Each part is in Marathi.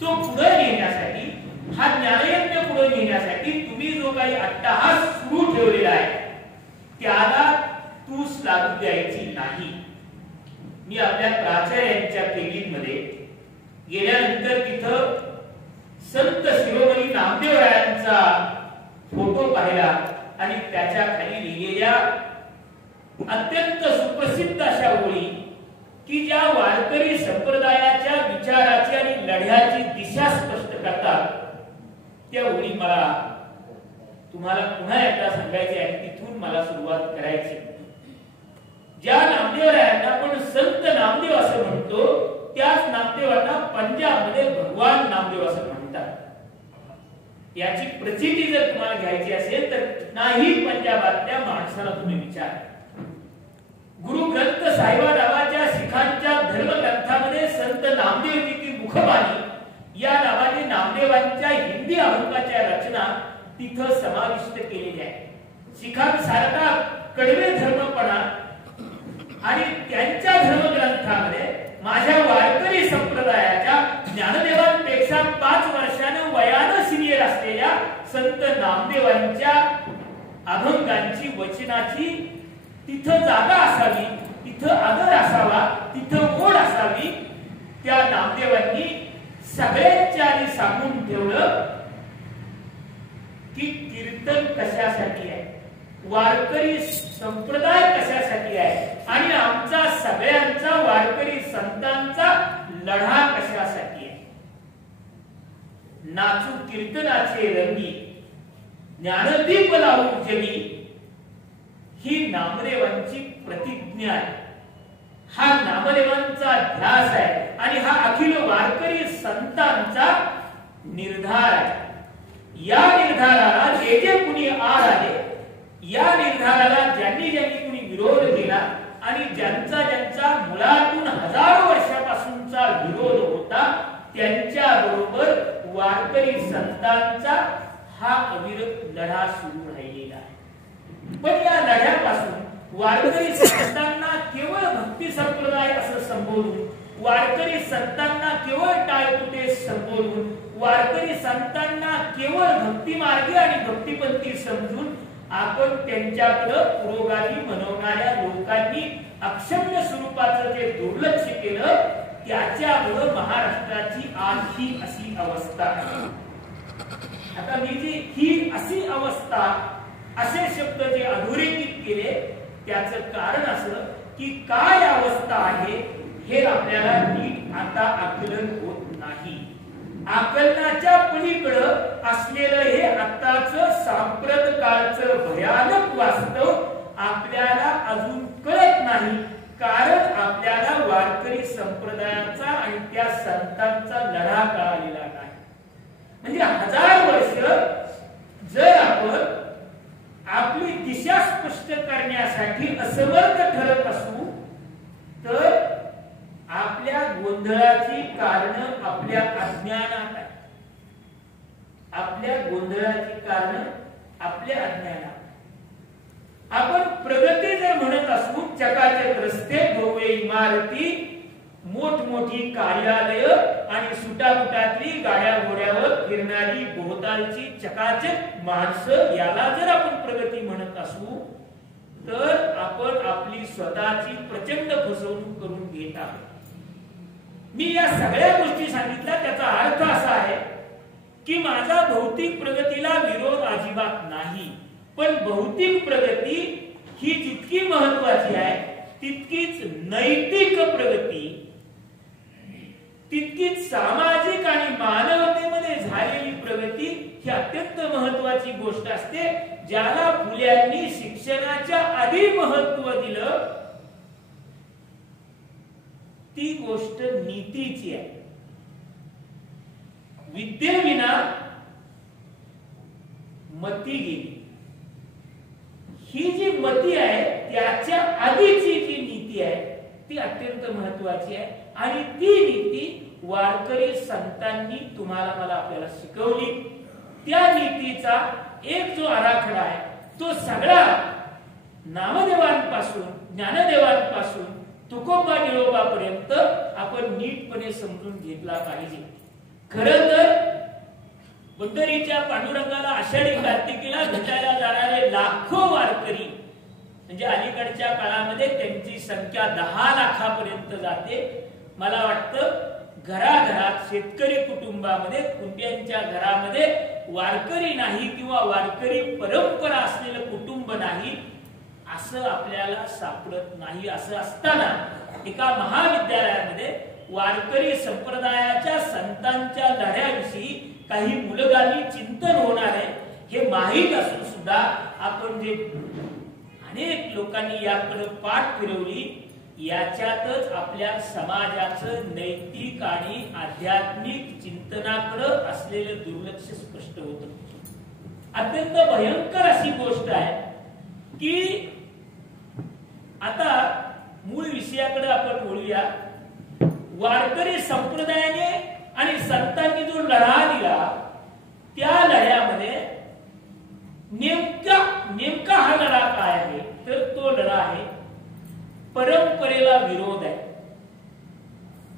तो पुढे नेण्यासाठी, हा ज्ञानयज्ञ पुढे नेण्यासाठी तुम्ही जो काही अट्टहास सुरू ठेवलेला आहे त्याला तूस लागू द्यायची नाही. मी आपल्या प्राचार्यांच्या केबिनमध्ये गेल्यानंतर तिथं संत शिरोमणी नामदेवरायांचा फोटो पाहिला आणि त्याच्या खाली लिहिलेल्या अत्यंत सुप्रसिद्ध अशा ओळी की ज्या वारकरी संप्रदायाच्या विचाराची आणि लढ्याची दिशा स्पष्ट करतात, त्या ओळी मला तुम्हाला पुन्हा एकदा सांगायचे आहे. तिथून मला सुरुवात करायची. ज्या नामदेवरायांना आपण संत नामदेव असं म्हणतो, त्याच नामदेवांना पंजाबमध्ये भगवान नामदेव असं म्हणतात. याची प्रचिती जर तुम्हाला घ्यायची असेल तर नाही पंजाबातल्या माणसाला तुम्ही विचार. गुरु ग्रंथ साहिबा नावाच्या शिखांच्या धर्मग्रंथामध्ये संत नामदेव की मुखबाणी या नावाने नामदेवांच्या हिंदी अभंगाच्या रचना तिथं समाविष्ट केलेल्या आहेत. शिखांसारखा कडवे धर्मपणा आणि त्यांच्या धर्मग्रंथामध्ये माझ्या वारकरी संप्रदायाच्या ज्ञानदेवांपेक्षा 5 वर्षानं वयानं सिनियर असलेल्या संत नामदेवांच्या अभंगांची वचनाची तिथं जागा असावी, तिथं आदर असावा, तिथं ओढ असावी. त्या नामदेवांनी सगळ्यांच्या आधी सांगून ठेवलं की कीर्तन कशासाठी आहे, वारकरी संप्रदाय कशासाठी आहे आणि आमचा सगळ्यांचा वारकरी संतांचा लढा कशासाठी आहे. नाचू कीर्तनाचे रंगी, ज्ञानदीप लावू जगी, ही नामदेवांची प्रतिज्ञा आहे. हा नामदेवांचा ध्यास आहे आणि हा अखिल वारकरी संतांचा निर्धार आहे. या निर्धाराला जे जे कुणी आड आले, या निर्धाराला ज्यांनी ज्यांनी कुणी विरोध केला आणि ज्यांचा ज्यांचा मुळातून हजारो वर्षापासूनचा विरोध होता, त्यांच्या बरोबर वारकरी संतांचा हा अविरत लढा सुरू राहिलेला आहे. पण या लढ्यापासून वारकरी संतांना केवळ भक्ती संप्रदाय असं संबोधून, वारकरी संतांना केवळ टाळपुटे संबोधून, वारकरी संतांना केवळ भक्ती मार्गी आणि भक्तीपंथी समजून आपण त्यांच्याकडे पुरोगामी मनवणाऱ्या लोकांनी अक्षम्य स्वरूपाचं जे दुर्लक्ष केलं, त्याच्यामुळे महाराष्ट्राची आज ही अशी अवस्था आहे. आता मी जी ही अशी अवस्था असे शब्द जे अधोरेखित केले, त्याचं कारण असं की काय अवस्था आहे हे आपल्याला नीट आता आकलन होत नाही. आकलनाच्या पलीकडं असलेलं हे आताचं सांप्रत काळचं भयानक वास्तव आपल्याला अजून कळत नाही. कारण आपल्याला वारकरी संप्रदायाचा आणि त्या संतांचा लढा कळालेला नाही. म्हणजे 1000 वर्ष जर आपण आपली दिशा स्पष्ट करण्यासाठी असमर्थ ठरत असू तर आपल्या गोंधळाची कारण आपल्या अज्ञानात आहे. आपल्या गोंधळाची कारण आपल्या अज्ञानात. आपण प्रगती जर म्हणत असू, चकाचक रस्ते, भव्य इमारती, मोठमोठी कार्यालय आणि सुटामुटातली गाड्या घोड्यावर फिरणारी भोवतालची चकाचक माणसं, याला जर आपण प्रगती म्हणत असू तर आपण आपली स्वतःची प्रचंड फसवणूक करून घेत आहोत. मी या सगळ्या गोष्टी सांगितल्या, त्याचा अर्थ असा आहे की माझा भौतिक प्रगतीला विरोध अजिबात नाही, पण भौतिक प्रगती ही जितकी महत्वाची आहे तितकीच नैतिक प्रगती, तितकीच सामाजिक आणि मानवतेमध्ये झालेली प्रगती ही अत्यंत महत्वाची गोष्ट असते. ज्याला फुल्यांनी शिक्षणाच्या आधी महत्व दिलं ती गोष्ट नीतीची आहे. विद्येविना मती गेली. ही जी मती आहे त्याच्या आधीची जी नीती आहे ती अत्यंत महत्वाची आहे आणि ती नीती वारकरी संतांनी तुम्हाला मला आपल्याला शिकवली. त्या नीतीचा एक जो आराखडा आहे तो सगळा नामदेवांपासून ज्ञानदेवांपासून तुकोबा निरोबापर्यंत आपण नीटपणे समजून घेतला पाहिजे. खरं तर पंढरीच्या पांडुरंगाला आषाढी कार्तिकीला भेटायला जाणारे लाखो वारकरी, म्हणजे अलीकडच्या काळामध्ये त्यांची संख्या 10 लाखापर्यंत जाते. मला वाटतं घराघरात शेतकरी कुटुंबामध्ये, कुटुंबियांच्या घरामध्ये वारकरी नाही किंवा वारकरी परंपरा असलेलं कुटुंब नाही असं आपल्याला सापडत नाही. असं असताना एका महाविद्यालयामध्ये वारकरी संप्रदायाच्या संतांच्या लढ्याविषयी काही मुलगामी चिंतन होणार आहे हे माहीत असून सुद्धा आपण जे अनेक लोकांनी याकडे पाठ फिरवली, याच्यातच आपल्या समाजाचं नैतिक आणि आध्यात्मिक चिंतनाकडे असलेलं दुर्लक्ष स्पष्ट होतं. अत्यंत भयंकर अशी गोष्ट आहे की आता मूळ विषयाकडे आपण बोलूया. वारकरी संप्रदायाने आणि संतांनी जो लढा दिला त्या लढ्यामध्ये नेमका हा लढा काय आहे, तर तो लढा आहे परंपरेला विरोध आहे,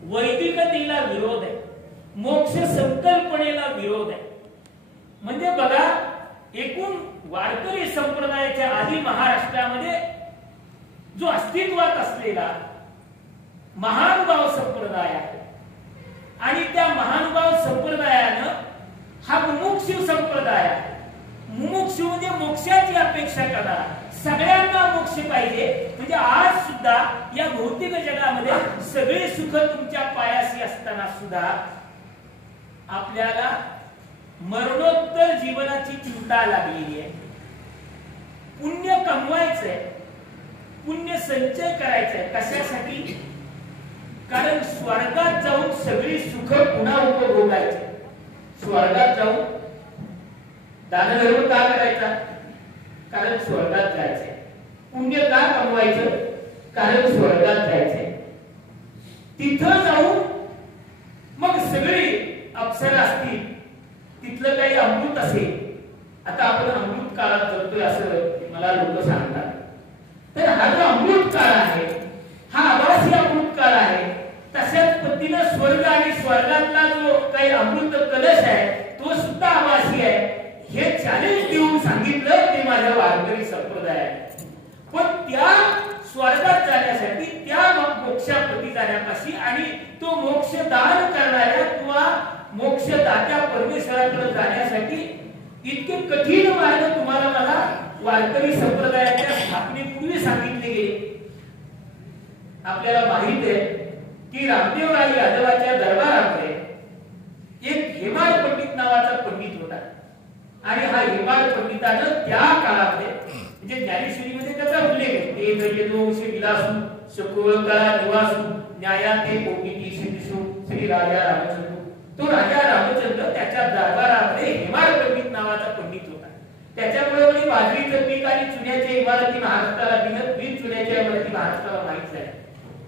वैदिकतेला विरोध आहे, मोक्ष संकल्पनेला विरोध आहे. म्हणजे बघा, एकूण वारकरी संप्रदायाच्या आधी महाराष्ट्रामध्ये जो अस्तित्वात असलेला महानुभाव संप्रदाय आहे आणि त्या महानुभाव संप्रदायानं हा मुमुक्षु संप्रदाय आहे. मुमुक्षु म्हणजे मोक्षाची अपेक्षा करणारा, सगळ्यांना मोक्ष पाहिजे. म्हणजे आज सुद्धा या भौतिक जगामध्ये सगळे सुख तुमच्या पायाशी असताना सुद्धा आपल्याला मरणोत्तर जीवनाची चिंता लागलेली आहे. पुण्य कमवायचंय, पुण्य संचय करायचंय. कशासाठी? कारण स्वर्गात जाऊन सगळी सुख पुन्हा उपभोगायचे. स्वर्गात जाऊन दानधर्म का करायचा? कारण स्वर्गात जायचंय. पुण्य का कमवायचं? कारण स्वर्गात जायचंय. तिथं जाऊन मग सगळी अप्सरा असतील, तिथलं काही अमृत असेल. आता आपण अमृत काळात जगतोय असं मला लोक सांगतात. तर हा जो अमृत काळ आहे हा आभासी अमृत काळ आहे. तशाच पद्धतीनं स्वर्ग आणि स्वर्गातला जो काही अमृत कलश आहे तो सुद्धा आभासी आहे. हे चॅलेंज देऊन सांगितलं ते माझ्या वारकरी संप्रदायाने. पण त्या स्वर्गात जाण्यासाठी, त्या मोक्षाप्रती जाण्यापाशी आणि तो मोक्ष दान करणाऱ्या किंवा मोक्षदात्या परमेश्वराकडे जाण्यासाठी इतके कठीण मार्ग तुम्हाला मला वारकरी संप्रदायाच्या स्थापनेपूर्वी सांगितले गेले. आपल्याला माहित आहे की रामदेवराय यादवाच्या दरबारामध्ये एक हेमाड पंडित नावाचा पंडित होता आणि हा हेमाड पंडितानं त्या काळामध्ये म्हणजे ज्ञानेश्वरीमध्ये त्याचा उल्लेख आहे. ते दैयदोषे विलासू शकुवळकाळा निवासू न्यायाते कोटिकी सिद्धीसू श्री राजा रामचंद्र. तो राजा रामचंद्र त्याच्या दरबारामध्ये हेमाड पंडित नावाचा पंडित होता. त्याच्याबरोबर बाजरीचं पीक आणि चुन्याच्या इमारती महाराष्ट्राला दिलं. 20 चुन्याच्या इमारती महाराष्ट्राला माहित झाल्या.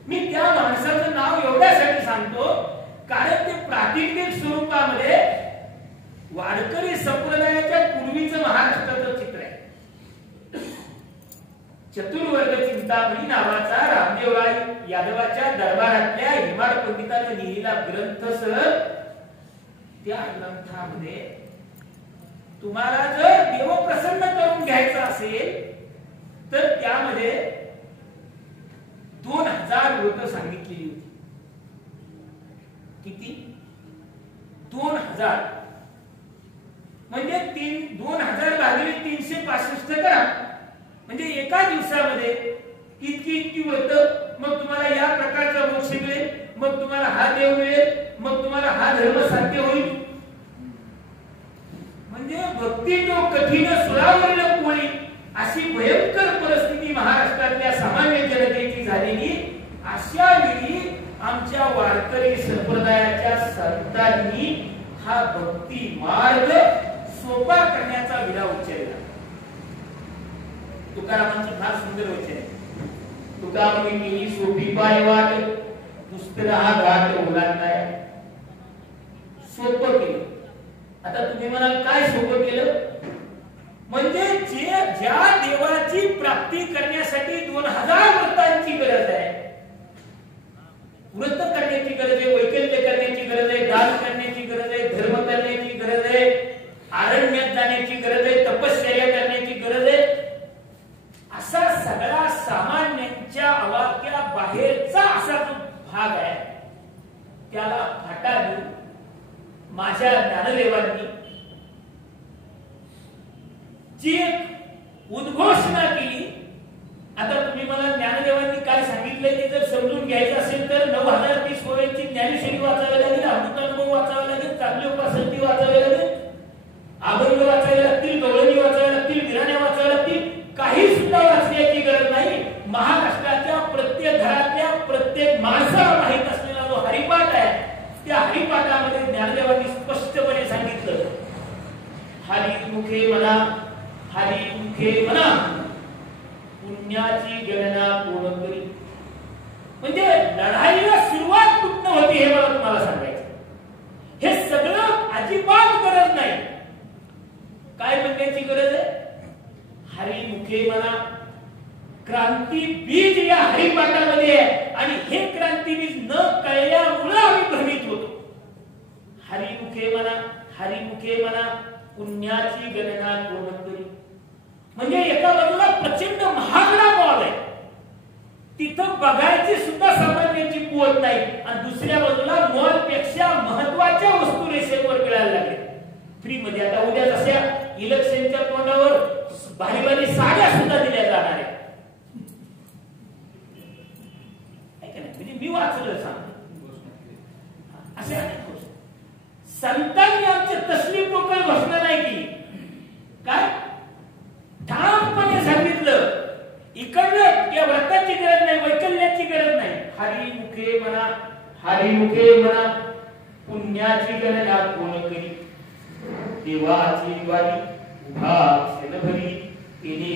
मी त्या माणसाचं नाव एवढ्यासाठी सांगतो कारण ते प्रातिनिधिक स्वरूपामध्ये वारकरी संप्रदायाच्या पूर्वीचं महाराष्ट्राचं चित्र आहे. चतुर्वर्ग चिंतामणी नावाचा रामदेवराय यादवाच्या दरबारातल्या हेमाड पंडिताने लिहिलेला ग्रंथ सर. त्या ग्रंथामध्ये तुम्हाला जर देव प्रसन्न करून घ्यायचा असेल तर त्यामध्ये 2000 व्रत सांगितलेली होती. किती? 2000. म्हणजे 2000 भागिले 365 करा. म्हणजे एका दिवसामध्ये इतकी व्रत. मग तुम्हाला या प्रकारचा मोक्ष मिळेल, मग तुम्हाला हा देव मिळेल, मग तुम्हाला हा धर्म साध्य होईल. म्हणजे भक्ती तो कठीण सुरावरील कोळी अशी भयंकर परिस्थिती महाराष्ट्रातल्या सामान्य जनतेची झालेली. अशा वेळी आमच्या वारकरी संप्रदायाच्या संतांनी हा भक्ती मार्ग सोपा करण्याचा विडा उचलला. तुकारामांचं फार सुंदर वचन आहे. तुका म्हणे सोपी पाय वाट दुसरा हा घाट ओलांडलाय. सोपं केलं. आता तुम्ही म्हणाल काय सोपं केलं? म्हणजे ज्या देवाची प्राप्ती करण्यासाठी 2000 व्रतांची गरज आहे, व्रत करण्याची गरज आहे, वैकल्य करण्याची गरज आहे, दान करण्याची गरज आहे, माझ्या ज्ञानदेवांनी जी एक उद्घोषणा केली. आता तुम्ही मला ज्ञानदेवांनी काय सांगितलंय ते जर समजून घ्यायचं असेल तर 9030 ओव्यांची ज्ञानेश्वरी वाचावी लागेल, अमृतानुभव वाचावा लागेल, चांगले उपासंती वाचावे लागेल, अभंग वाचावे लागतील, गवळणी वाचावे लागतील, विराण्या वाचाव्या लागतील. काही सुद्धा वाचण्याची गरज नाही. महाराष्ट्राच्या प्रत्येक घरातल्या प्रत्येक माणसाला माहित असलेला जो हरिपाठ आहे त्या हरिपाठामध्ये ज्ञानदेवांनी स्पष्टपणे सांगितलं, हरिमुखे म्हणा, हरिमुखे म्हणा, पुण्याची गणना पूर्ण करी. म्हणजे लढाईला सुरुवात कुठनं होती हे मला तुम्हाला सांगायचं. हे सगळं अजिबात गरज नाही. काय म्हणण्याची गरज आहे? हरिमुखे म्हणा. क्रांती बीज या हरिपाठामध्ये आहे आणि हे क्रांती बीज न कळल्यामुळे आम्ही भ्रमित होतो. हरिमुखे म्हणा, हरिमुखे म्हणा, पुण्याची गणना पूर्ण करी. म्हणजे एका बाजूला प्रचंड महागडा मॉल आहे, तिथं बघायची सुद्धा सामान्यांची कुवत नाही, आणि दुसऱ्या बाजूला मॉल पेक्षा महत्वाच्या वस्तू रेषेवर मिळायला लागल्या फ्री मध्ये. आता उद्या जशा इलेक्शनच्या तोंडावर भारी भारी साड्या सुद्धा दिल्या जाणार आहेत. म्हणजे मी वाचलं सांगतो असे अनेक गोष्टी. संतांनी आमच्या तसली पोकळ घोषणा नाही केली. काय ठामपणे सांगितलं, इकडलं या व्रताची गरज नाही, वैकल्याची गरज नाही. हरिमुखे म्हणा, हरिमुखे म्हणा, पुण्याची गणना कोण करी. देवाची वारी उभा क्षणभरी तिने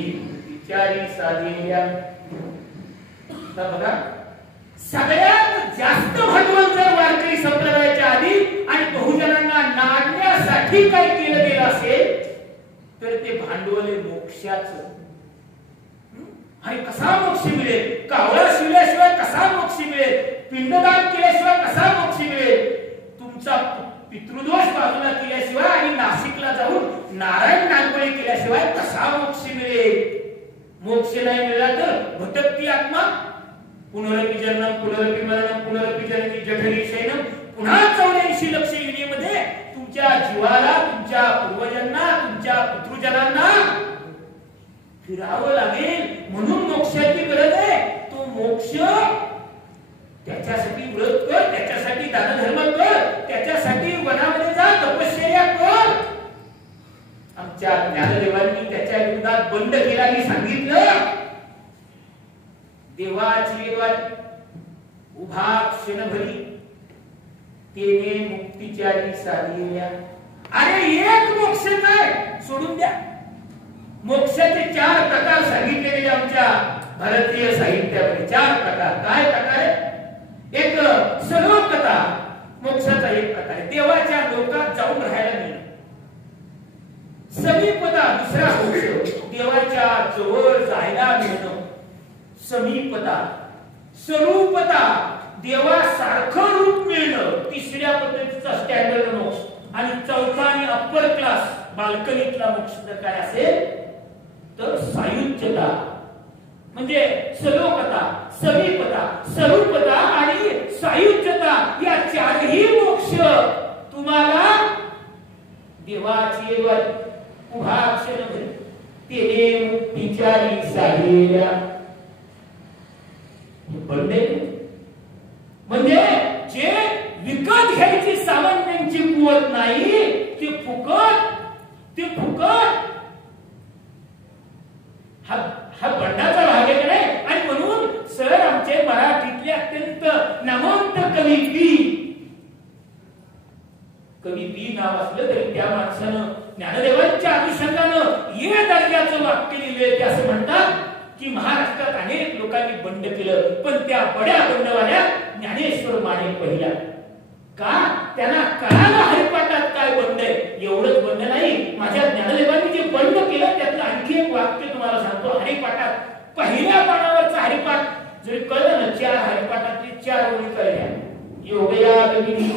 विचारी साधलेल्या. बघा, सगळ्यात जास्त भांडवल जर वारकरी संप्रदायाच्या आधी आणि बहुजनांना नाडण्यासाठी काय केलं गेलं असेल तर ते भांडवल मोक्षाचं. आणि कसा मोक्ष मिळेल? कावळा शिवल्याशिवाय कसा मोक्ष मिळेल? पिंडदान केल्याशिवाय कसा मोक्ष मिळेल? तुमचा पितृदोष बाजूला केल्याशिवाय आणि नाशिकला जाऊन नारायण नागबळी केल्याशिवाय कसा मोक्ष मिळेल? मोक्ष नाही मिळाला तर भटकती आत्मा पुनरपि जन्म पुनरपि मरणम पुनरपि जननी जठरी शयनम. पुन्हा 84 लक्ष योनीमध्ये तुमच्या जीवाला, तुमच्या पूर्वजांना, तुमच्या पितृजनांना फिरावं लागेल. म्हणून मोक्षाची गरज आहे. तो मोक्ष त्याच्यासाठी व्रत कर, त्याच्यासाठी दानधर्म कर, त्याच्यासाठी वनामध्ये जा, तपश्चर्या कर. आमच्या ज्ञानदेवांनी त्याच्या विरोधात बंड केला आणि सांगितलं, देवाची वारी उभा क्षणभरी तेने मुक्तीचारी साधलेल्या. अरे एक मोक्ष काय सोडून द्या. मोक्षाचे 4 प्रकार सांगितले गेले आमच्या भारतीय साहित्यामध्ये. 4 प्रकार. काय प्रकार आहे? एक सलोकता, मोक्षाचा एक प्रकार आहे, देवाच्या लोकात जाऊन राहायला मिळणं. समीपता दुसरा मोक्ष, देवाच्या जवळ जायला मिळणं. समीपता. स्वरूपता, देवासारखं रूप मिळणं, तिसऱ्या पद्धतीचा स्टँडर्ड मोक्ष. आणि चौथा आणि अप्पर क्लास बाल्कनीतला मोक्ष काय असेल तर सायुज्यता. म्हणजे सलोकता, समीपता, स्वरूपता आणि सायुज्यता या 4ही मोक्ष तुम्हाला देवाची उभा क्षणभरी तेने मुक्तीचारी साधलेल्या. म्हणजे जे विकत घ्यायची सामान्यांची कुवत नाही, ते फुकट, ते फुकट. हा बंडाचा भाग आहे नाही. आणि म्हणून सर आमचे मराठीतले अत्यंत नामवंत कवी बी नाव असलं तरी त्या माणसानं ज्ञानदेवांच्या अनुषंगानं ये दर्जाचं वाक्य लिहिलंय. ते असं म्हणतात की महाराष्ट्रात अनेक लोकांनी बंड केलं, पण त्या बड्या बंडवाल्या ज्ञानेश्वर माने पहिला. का? त्यांना कळालं हरिपाठात काय बंड आहे. एवढंच बंड नाही, माझ्या ज्ञानदेवांनी जे बंड केलं त्यातलं आणखी एक वाक्य तुम्हाला सांगतो. हरिपाठात पहिल्या पानावरचा हरिपाठ जरी कळलं ना, 4 हरिपाठातली 4 ओळी कळल्या. योगया गमिनी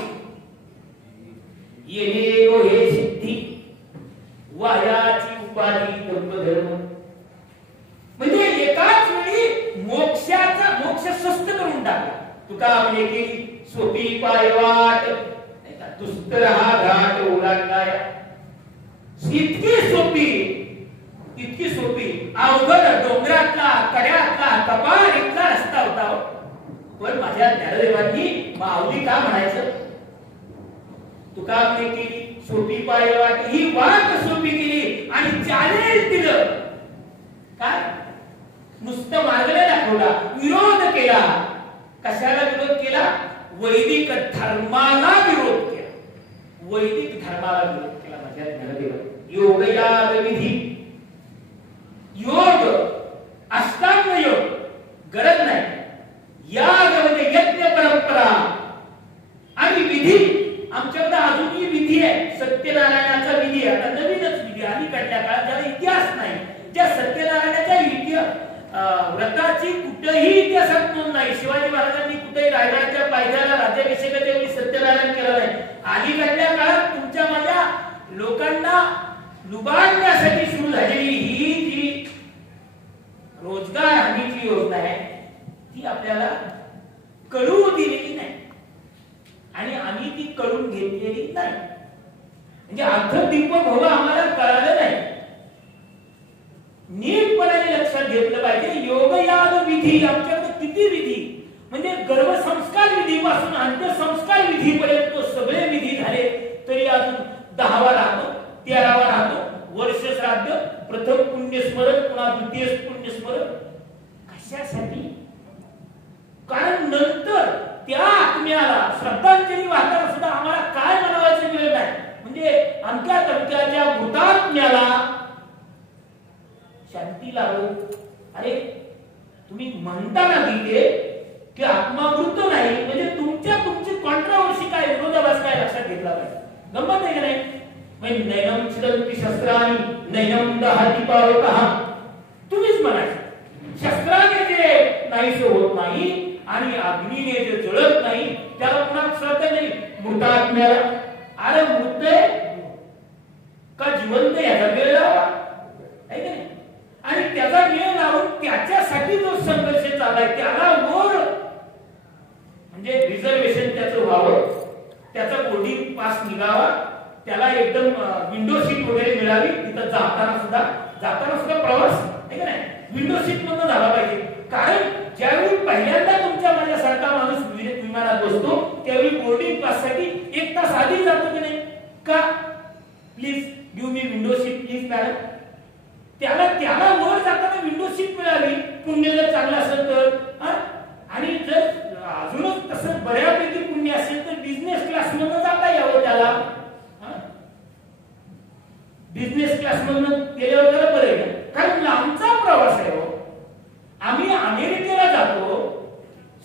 येणे हे सिद्धी वायाची उपाधी धर्म. म्हणजे एकाच वेळी मोक्ष स्वस्त करून टाकला. तुका म्हणजे की सोपी पायवाट दुस्तर हा घाट इतकी सोपी अवघड डोंगरातला कड्यातला कपार इतका रस्ता होता. पण माझ्या ज्ञानदेवांनी माऊली का म्हणायचं? तुका मी केली सोपी पाय वाट, ही वाट सोपी केली आणि चॅलेंज दिलं. काय? नुसतं मार्ग नाही दाखवला, विरोध केला. कशाला विरोध केला? वैदिक धर्माला विरोध केला. वैदिक धर्माला विरोध केला माझ्या ज्ञानदेवांनी. योगयाग विधी, योग अष्टांग योग गरज नाही. याग म्हणजे यज्ञ परंपरा आणि विधी. आमच्याकडे अजूनही विधी आहे. सत्यनारायणाचा विधी आहे. आता नवीनच विधी अलीकडल्या काळात, ज्याला इतिहास नाही. ज्या सत्यनारायणाच्या व्रताची कुठेही इतिहासात नोंद नाही. शिवाजी महाराजांनी कुठेही रायगडाच्या पायथ्याला राज्याभिषेकाच्या वेळी सत्यनारायण केलं नाही. अलीकडल्या काळात तुमच्या माझ्या लोकांना लुबाडण्यासाठी सुरू झालेली ही जी रोजगार हमीची योजना आहे ती आपल्याला कळू दिलेली नाही आणि आम्ही ती कळून घेतलेली नाही. म्हणजे अर्थदीपक व्हावं आम्हाला कळालं नाही. नीटपणाने लक्षात घेतलं पाहिजे. योगयाग विधी, आमच्याकडे किती विधी, म्हणजे गर्भसंस्कार विधीपासून अंत्यसंस्कार विधीपर्यंत सगळे विधी झाले तरी अजून 10वा राहतो, 13वा राहतो. वर्ष श्राद्ध, प्रथम पुण्यस्मरण, पुन्हा द्वितीय पुण्यस्मरण. कशासाठी? कारण नंतर त्या आत्म्याला श्रद्धांजली वाहताना सुद्धा आम्हाला काय म्हणावायचं मिळत नाही. म्हणजे आमच्या तमक्याच्या मृतात्म्याला शांती लावो. अरे तुम्ही म्हणता ना तिथे की आत्मा मृत नाही, म्हणजे तुमची कॉन्ट्रावर्सी काय, विरोधाभास काय लक्षात घेतला पाहिजे. गंमत आहे की नाही? म्हणजे नैनम छिदंती शस्त्राणी नैनम दहती पावकः. तुम्हीच म्हणायचं शस्त्राने जे नाहीसे होत नाही आणि अग्नीने जे जळत नाही त्याला पुन्हा श्रद्धा नाही. मृतात्म्याला अरे मृत का जिवंत याचा वेळ लावा आहे की नाही? आणि त्याचा वेळ लावून त्याच्यासाठी जो संघर्ष चाललाय त्याला वर म्हणजे रिझर्वेशन त्याचं व्हावं, त्याचा बोर्डिंग पास निघावा, त्याला एकदम विंडो सीट वगैरे मिळावी. तिथं जाताना सुद्धा प्रवास आहे का नाही विंडो सीट मधून झाला पाहिजे. कारण ज्यावेळी पहिल्यांदा तुमच्या माझ्यासारखा माणूस विमानात बसतो त्यावेळी बोर्डिंग पास साठी 1 तास आधी जातो की नाही का? Please give me window seat please madam. त्याला वर जाताना विंडो सीट मिळावी. पुण्य जर चांगलं असेल तर, आणि जर अजूनच तसं बऱ्यापैकी पुण्य असेल तर बिझनेस क्लास मधून जाता यावं त्याला. बिझनेस क्लास मधून गेल्यावर जरा बरं आहे. कारण लांबचा प्रवास आहे. आम्ही अमेरिकेला जातो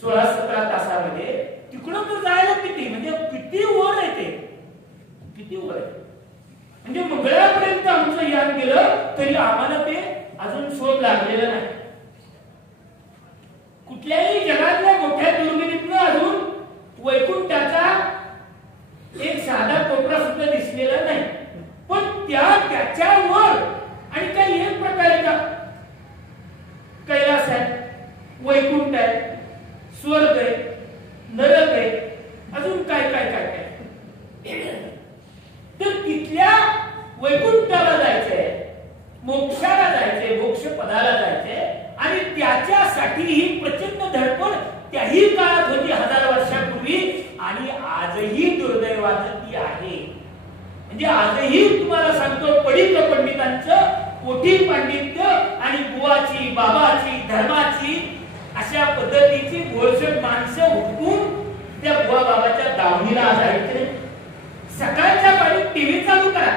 16-17 तासामध्ये. तिकडून तर जायला किती म्हणजे किती वर येते, किती वर आहे. म्हणजे मंगळापर्यंत आमचं यान गेलं तरी आम्हाला ते अजून शोध लागलेला नाही. कुठल्याही जगातल्या मोठ्या दुर्बिणीतनं अजून वैकुंठाचा एक साधा कोपरा सुद्धा दिसलेला नाही. पण त्याच्यावर आणि काही एक प्रकारचा कैलास आहे, वैकुंठ आहे, स्वर्ग आहे, नरक आहे, अजून काय काय काय काय. तर तिथल्या वैकुंठाला जायचंय, मोक्षाला जायचंय, मोक्ष पदाला जायचंय आणि त्याच्यासाठी ही प्रचंड धडपड त्याही काळात होती 1000 वर्षापूर्वी आणि आजही दुर्दैवानं ती आहे. म्हणजे आजही तुम्हाला सांगतो पडिक पंडितांचं पोटी पांडित्य आणि बुवाची बाबाची धर्माची अशा पद्धतीची गोळसट माणसं हुकून त्या बुवा बाबाच्या दावणीला जायचं. सकाळच्या काळी टीव्ही चालू करा,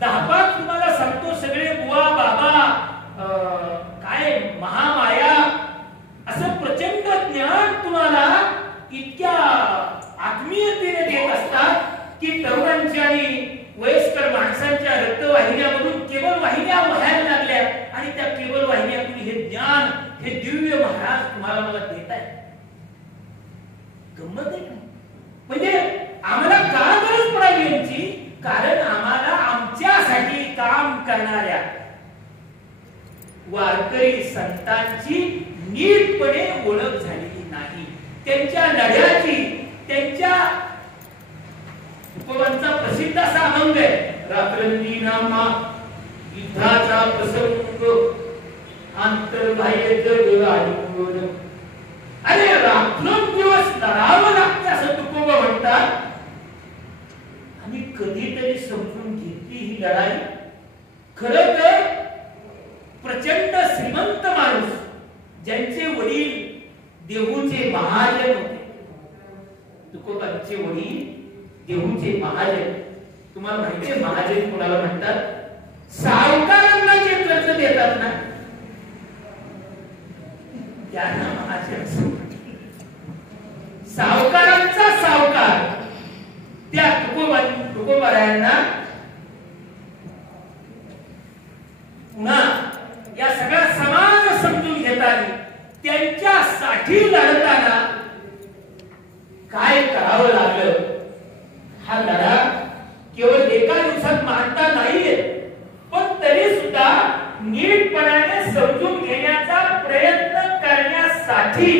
10 तुम्हाला सांगतो सगळे बुवा बाबा काय महामाया असं प्रचंड ज्ञान तुम्हाला इतक्या आत्मीयतेने देत असतात की तरुणांच्या आणि वयस्कर माणसांच्या रक्तवाहिन्यामधून केबल वाहिन्या व्हायला लागल्या आणि त्या केबल वाहिन्यातून हे ज्ञान हे दिव्य महाराज तुम्हाला मला देत आहे. गंमत आहे का? म्हणजे आम्हाला का गरज पडावी यांची? कारण आम्हाला आमच्यासाठी काम करणाऱ्या वारकरी संतांची नीटपणे ओळख झालेली नाही. त्यांच्या लढ्याची, त्यांच्या उपवांचा प्रसिद्ध असा अभंग आहे, रात्रंदिनामा युद्धाचा प्रसंग आंतरबाह्य जग आयुन. अरे रात्रंदिवस लढावं लागतं असं तुकोबा म्हणतात. आणि कधीतरी समजून घेतली ही लढाई. खरं तर प्रचंड श्रीमंत माणूस ज्यांचे वडील देहूचे महाजन होते. तुकोबांचे वडील देहूचे महाजन. तुम्हाला माहितीये महाजन कोणाला म्हणतात? सावकारांना जे कर्ज देतात ना त्यांना महाजन. सावकारांचा सावकार त्या तुकोबारायांना पुन्हा या सगळा समाज समजून घेताना त्यांच्यासाठी लढताना काय करावं लागलं हा लढा केवळ एका दिवसात मांडता नाहीये. पण तरी सुद्धा नीटपणाने समजून घेण्याचा प्रयत्न करण्यासाठी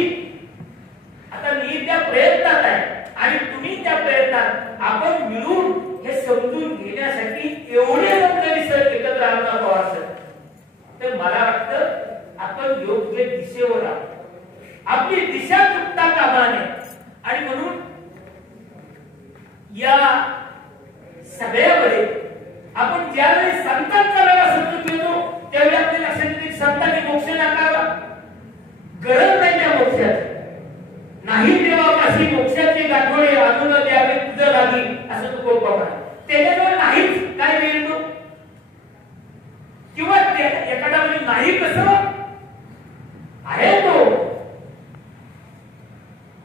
आता मी त्या प्रयत्नात आहे आणि तुम्ही त्या प्रयत्नात आपण मिळून हे समजून घेण्यासाठी एवढे जरी सर एकत्र आला पवार सर तर मला वाटतं आपण योग्य दिशेवर आहोत. आपली दिशा चुकता कामा नये. आणि म्हणून या सगळ्यामध्ये आपण ज्यावेळी संतांचा लढा समजून घेतो त्यावेळी आपल्या लक्षात येते संतांनी मोक्ष नाकारला. गरज नाही त्या मोक्षाची. नाही देवापाशी मोक्षाचे गाठोडे आणून द्यावे तुझं लागी असं तुकोबा म्हणाला. त्याच्याजवळ नाहीच काय मिळेल तो किंवा एखादा म्हणजे नाही कसं आहे तो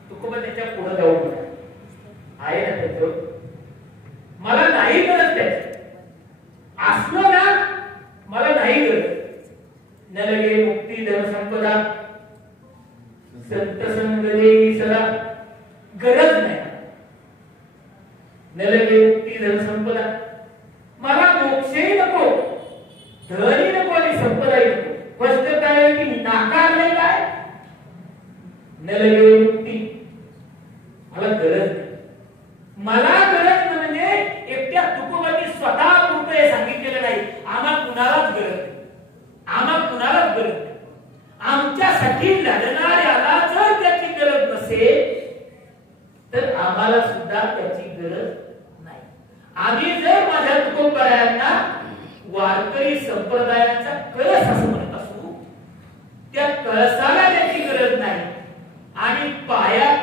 तुकोबा त्याच्या पुढे जाऊ आहे ना त्याचं. मला नाही गरज त्याची असलं ना मला नाही गरज. न लगे मुक्ती धन संपदा संत संग देई सदा. गरज नाही. न लगे मुक्ती धन संपदा. मला मोक्षही नको धनही नको आणि संपदाही नको. स्पष्ट काय की नाकारले काय न लगे मुक्ती मला गरज नाही. मला गरज म्हणजे एकट्या तुकोबांनी स्वतः कुठे सांगितलेलं नाही. आम्हाला कुणालाच गरज नाही. आम्हाला कुणालाच गरज नाही. आमच्यासाठी लढणाऱ्याला जर त्याची गरज नसेल तर आम्हाला सुद्धा त्याची गरज नाही. आम्ही जर माझ्या तुकोबारायांना वारकरी संप्रदायाचा कळस असं म्हणत असू त्या कळसाला त्याची गरज नाही आणि पाया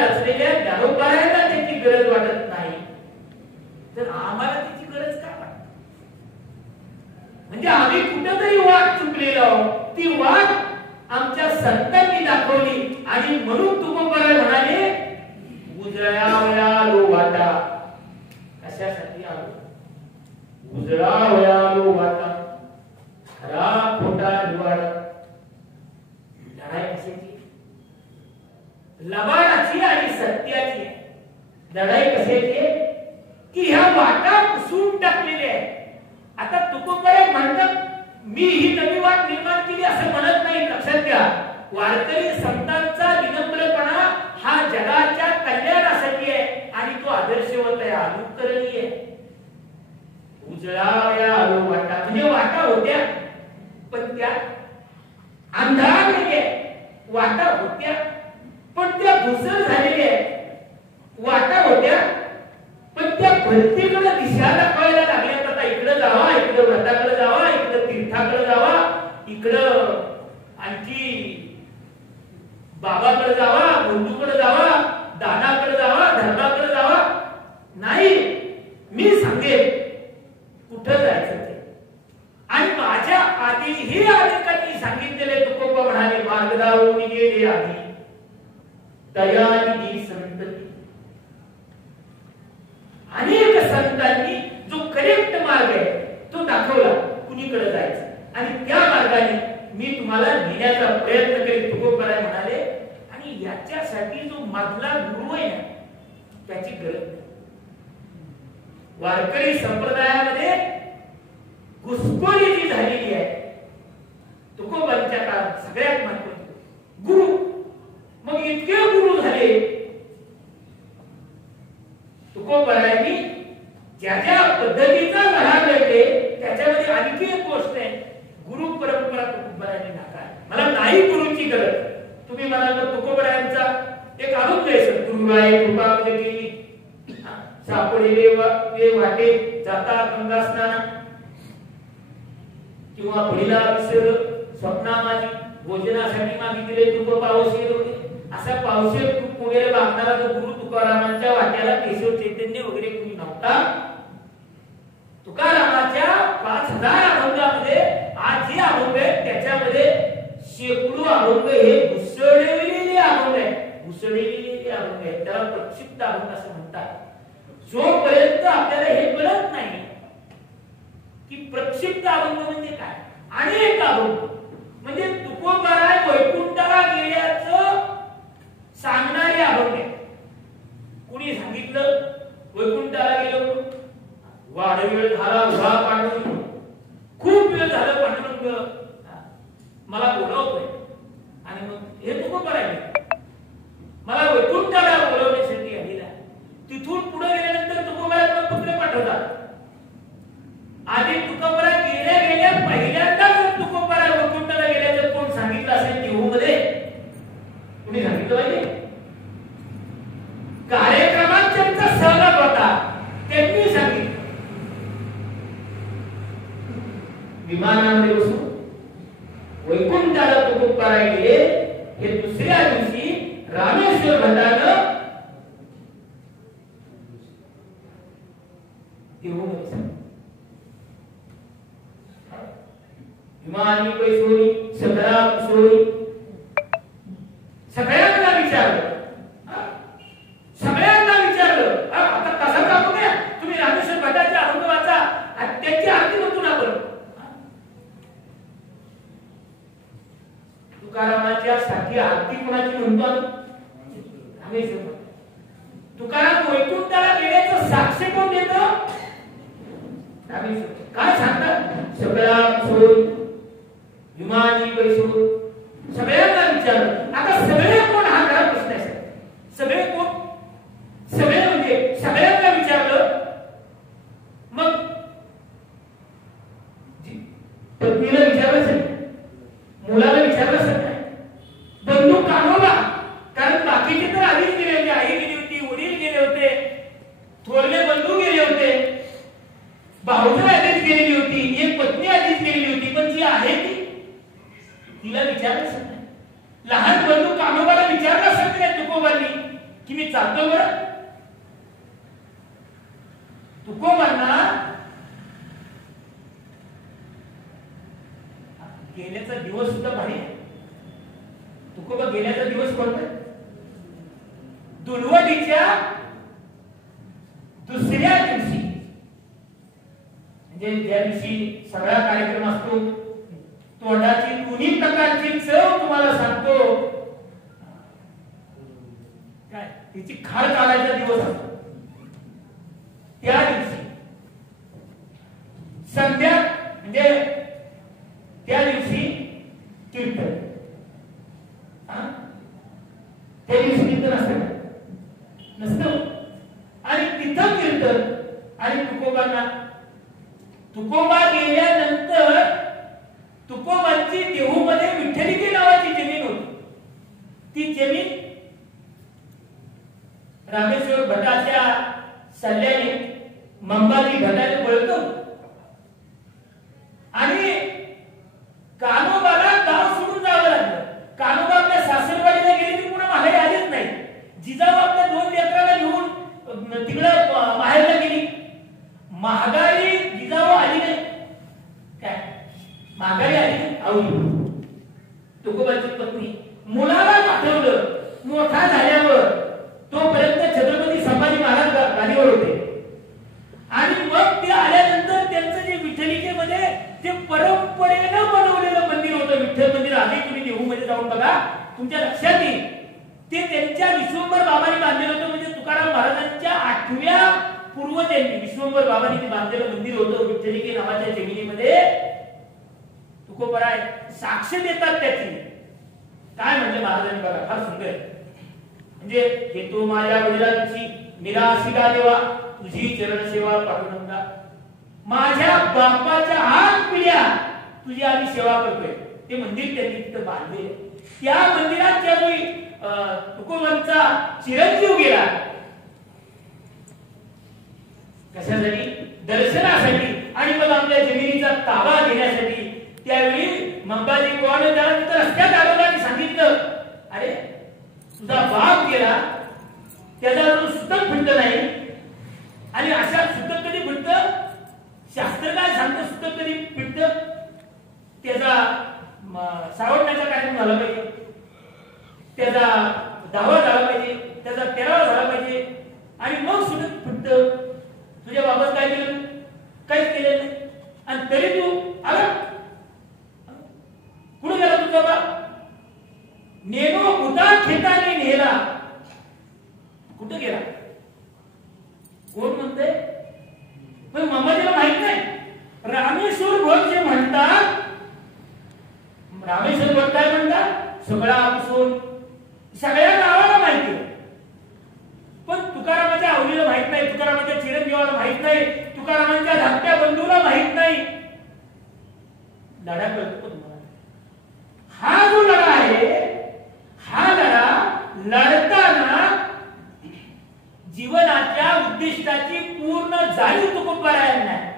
रचलेल्या ज्ञानोबारायांना त्याची गरज वाटत नाही तर आम्हाला त्याची गरज काय वाटते? म्हणजे आम्ही कुठेतरी वाट चुकलेलो आहोत. ती वाट आमच्या संतांनी दाखवली आणि म्हणून तुकोबाराय म्हणाले उजळावयालो वाटा. कशासाठी आलो? उजळावयालो वाटा खरा खोटा निवाडा. लढाई कशाची? लबाडाची आणि सत्याची. लढाई कशाची? की ह्या वाटा पुसून टाकलेल्या आहे. आता तुकोबाराय म्हणतात मी ही नवी वाट निर्माण केली असं म्हणत नाही. लक्षात घ्या वारकरी संतांचा विनम्रपणा हा जगाच्या कल्याणासाठी आहे आणि तो आदर्शवत आहे अनुकरणीय आहे. उजळावया आलो वाटा म्हणजे वाटा होत्या पण त्या अंधार नाहीये. वाटा होत्या पण त्या धुसर झालेल्या वाटा होत्या पण त्या भरतीकडे दिशाला कळायला लागल्या. आता इकडे जावा इकडे व्रताकडे जावा इकडे तीर्थाकडे जावा इकडं आणखी बाबाकडे जावा बंधूकडे जावा दानाकडे जावा धर्माकडे जावा. नाही मी सांगेन कुठं जायचं ते. आणि माझ्या आधीही अनेकांनी सांगितलेले तुकोबा म्हणाले मार्गदावून गेले आधी दयानिधी संतती. अनेक संतांनी जो करेक्ट मार्ग आहे तो दाखवला कुणीकडे जायचं आणि त्या मार्गाने मी तुम्हाला नेण्याचा प्रयत्न करेन तुकोबाराय म्हणाले. आणि याच्यासाठी जो मधला गुरु आहे ना त्याची गरज नाही. वारकरी संप्रदायामध्ये घुसखोरी जी झालेली आहे तुकोबांच्या काळात सगळ्यात महत्त्वाचे गुरु. मग इतके गुरु झाले तुकोबारायांनी ज्या ज्या पद्धतीचा लढा घडले त्याच्यामध्ये आणखी एक गोष्ट आहे, गुरु परंपरा तुकोबरायांनी नाकार. मला नाही गुरुची गरज. तुम्ही म्हणाल तुकोबरायांचा एक अनुभव आहे, गुरुराय कृपा म्हणजे केली, सापडलेले वाटे जाता गंगा स्नान किंवा बळीला विसर स्वप्ना माझी भोजनासाठी मागितले तुक पावशेर वगैरे असा पावशेर तूप वगैरे मागणारा जो गुरु तुकारामांच्या वाट्याला केशव चैतन्य वगैरे कोणी नव्हता. तुकारामाच्या 5000 अभंगामध्ये आज जे अभंग आहे त्याच्यामध्ये शेकडो अभंग हे घुसळलेले अभंग आहे, घुसळलेले अभंग आहे. त्याला प्रक्षिप्त अभंग असं म्हणतात. जोपर्यंत आपल्याला हे कळत नाही की प्रक्षिप्त अभंग म्हणजे काय, अनेक अभंग म्हणजे तुकोबराय वैकुंठाला गेल्याचं सांगणारे अभंग आहे. कुणी सांगितलं वैकुंठाला गेलो, वाढ वेळ झाला उभा पांडुरंग, खूप वेळ झालं पांडुरंग मला बोलावतोय आणि मग हे तुकोबराय मला वैकुंठाला बोलवण्यासाठी आलेला. तिथून पुढे गेल्यानंतर तुकोबराय पत्र पाठवतात. आधी तुकोबराय गेल्या गेल्या पहिल्यांदा जर तुकोबराय वैकुंठाला गेल्याचं कोण सांगितलं असेल देहूमध्ये, कुणी सांगितलं पाहिजे? कार्यक्रमात त्यांचा सहभाग होता, त्यांनी सांगितलं. विमानामध्ये बसून वैकुंठाला तुकोबराय गेले. हे दुसऱ्या दिवशी रामेश्वर भटानं देहूमध्ये विमानी पैसोरी सगळा सोरी सगळ्यांना विचारलं, सगळ्यांना विचारलं. आता कसा कापू द्या तुम्ही रामेश्वर भटाचे अभंग वाचा आणि त्याची आरती म्हणतो ना. आपण तुकारामाच्या साठी आरती कोणाची म्हणतो? रामेश्वर भट. तुकाराम वैकुंठाला गेल्याचं साक्ष कोण देतं? रामेश्वर. काय सांगतात? सगळा सोरी विमानी पैसोरी सगळ्यांना विचारलं. आता सगळे कोण हा खरा प्रश्न आहे. सगळे कोण? सगळे म्हणजे सगळ्यांना विचारलं. मग पत्नीला विचारलंच नाही, मुलाला विचारलंच नाही, बंधू कान्होबा, कारण बाकीचे तर आधीच गेले होते. आई गेली होती, वडील गेले होते, थोरले बंधू गेले होते, भाऊजी आधीच गेलेली होती, एक पत्नी आधीच गेलेली होती, पण जी आहे ती तिला विचारलंच नाही. लहान बंधू कान्होबाला विचारलं असं नाही तुकोबांनी की मी चालतो बरं. तुकोबांना गेल्याचा दिवस सुद्धा भारी आहे. तुकोबा गेल्याचा दिवस कोणता? दुलवडीच्या दुसऱ्या दिवशी, म्हणजे ज्या दिवशी सगळा कार्यक्रम असतो, तोंडाची दोन्ही प्रकारची चव तुम्हाला सांगतो काय, तिची खार काढायचा दिवस असतो. त्या दिवशी संध्या म्हणजे त्या दिवशी कीर्तन, त्या दिवशी कीर्तन असतं नसतं आणि तिथं कीर्तन. आणि तुकोबा गेल्यानंतर तुकोबांची देहूमध्ये विठ्ठलिके नावाची जमीन होती. ती जमीन रामेश्वर भटाच्या सल्ल्याने मंबाजी भटाने बळकवली आणि कान्होबाला गाव सोडून जावं लागलं. कान्होबा आपल्या सासरवाडीला गेली ती पुन्हा माहेरी आलीच नाही. जिजाऊ आपल्या 2 लेकराला घेऊन तिकडं माहेरला गेली. महागारी जिजाऊ आली नाही. काय महागारी आली नाही? आवली तुकोबाची पत्नी मुलाला पाठवलं. मोठा झाल्यावर तोपर्यंत छत्रपती संभाजी महाराज गादीवर होते आणि मग ते आल्यानंतर त्यांचं जे विठ्ठलिकेमध्ये ते परंपरेनं बनवलेलं मंदिर होतं, विठ्ठल मंदिर. आधी तुम्ही देहूमध्ये जाऊन बघा, तुमच्या लक्षात येईल. ते त्यांच्या विश्वंभर बाबांनी बांधलेलं होतं. म्हणजे तुकाराम महाराजांच्या 8व्या पूर्वजांनी विश्वंभर बाबांनी बांधलेलं मंदिर होतं विठ्ठलिके नावाच्या जमिनीमध्ये. तुकोबराय साक्ष देतात त्याची. काय म्हणजे महाराजांनी बघा, फार सुंदर. म्हणजे हे तो माझ्या वडिलांची निराशिका देवा तुझी चरणसेवा पाडू नका. माझ्या बापाच्या हात पिढ्या तुझी आम्ही सेवा करतोय. ते मंदिर त्यांनी तिथं बांधले. त्या मंदिरात ज्यावेळी तुकोबांचा चिरंजीव गेला, कशासाठी? दर्शनासाठी आणि मग आपल्या जमिनीचा ताबा घेण्यासाठी. त्यावेळी मंबाजी बुवाने त्याला तिथं रस्त्यात आलोला सांगितलं, अरे तुझा बाप गेला, त्याचा अजून सुतक फिरत नाही, आणि अशा सुतक कधी फिरत? शास्त्र काय सांगतं सुतक कधी फिरत? त्याचा सावडण्याचा कार्यक्रम झाला पाहिजे, त्याचा 10वा झाला पाहिजे, त्याचा 13वा झाला पाहिजे, आणि मग सुतक फिरत. तुझ्या बाबात काय केलं? काहीच केलेलं नाही. आणि तरी तू आला. कुठे गेला तुझा बाप? नेनो मुदा खेताने नेला. कुठे गेला? कोण म्हणतंय? पण मामाजीला माहित नाही. रामेश्वर भट जे म्हणतात, रामेश्वर भट काय म्हणतात? सगळा आपसून सगळ्या गावाला माहिती, पण तुकारामाच्या आवडीला माहित नाही, तुकारामाच्या चिरंजीवाला माहित नाही, तुकारामांच्या धाकट्या बंधूला माहित नाही. लढा कळतो तुम्हाला? हा जो लढा आहे, हा लढा लढताना जीवनाच्या उद्दिष्टाची पूर्ण जाणीव तुकोबारायांना नाही.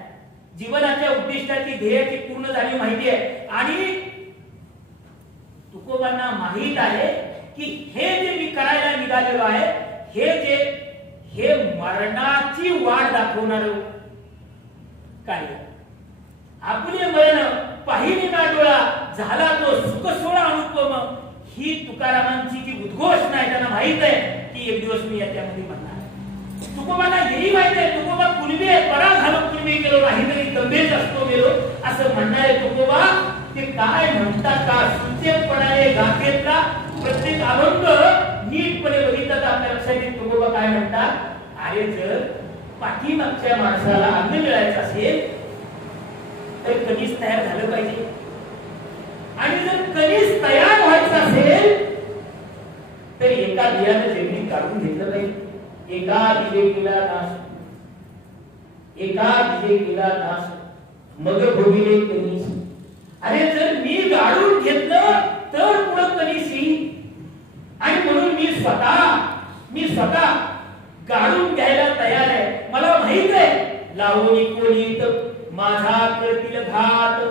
जीवनाच्या उद्दिष्टाची, ध्येयाची पूर्ण जाणीव माहिती आहे. आणि तुकोबांना माहित आहे की हे जे मी करायला निघालेलो आहे, हे मरणाची वाट दाखवणार काय. आपले मरण पाहिली ना डोळा, झाला तो सुख सोळा अनुपम. ही तुकारामांची जी उद्घोषणा आहे, त्यांना माहित आहे की एक दिवस मी याच्यामध्ये म्हणणार. तुकोबांना हेही माहित आहे, तुकोबा कुणबी परा झालो, कुणबी गेलो नाही तरी दंबेच असतो गेलो, असं म्हणणारे तुकोबा ते काय म्हणतात का सुचेपणाने गाथेतला प्रत्येक अभंग नीटपणे बघितला तर आपल्या लक्षात येईल तुकोबा काय म्हणतात. अरे जर पाठीमागच्या माणसाला अन्न मिळायचं असेल तर कणीस तयार झालं पाहिजे, आणि जर कणीस तयार व्हायचं असेल तर एका बियानं जमिनीत काढून घेतलं पाहिजे. एका दिजे केला नाश, एका दिजे केला नाश, मग भोगिले कणीस. अरे जर मी गाडून घेतलं तर पुढं कणीस येईल, आणि म्हणून मी स्वतः गाडून घ्यायला तयार आहे. मला माहित आहे लावणी कोणीत माझा करतील घात.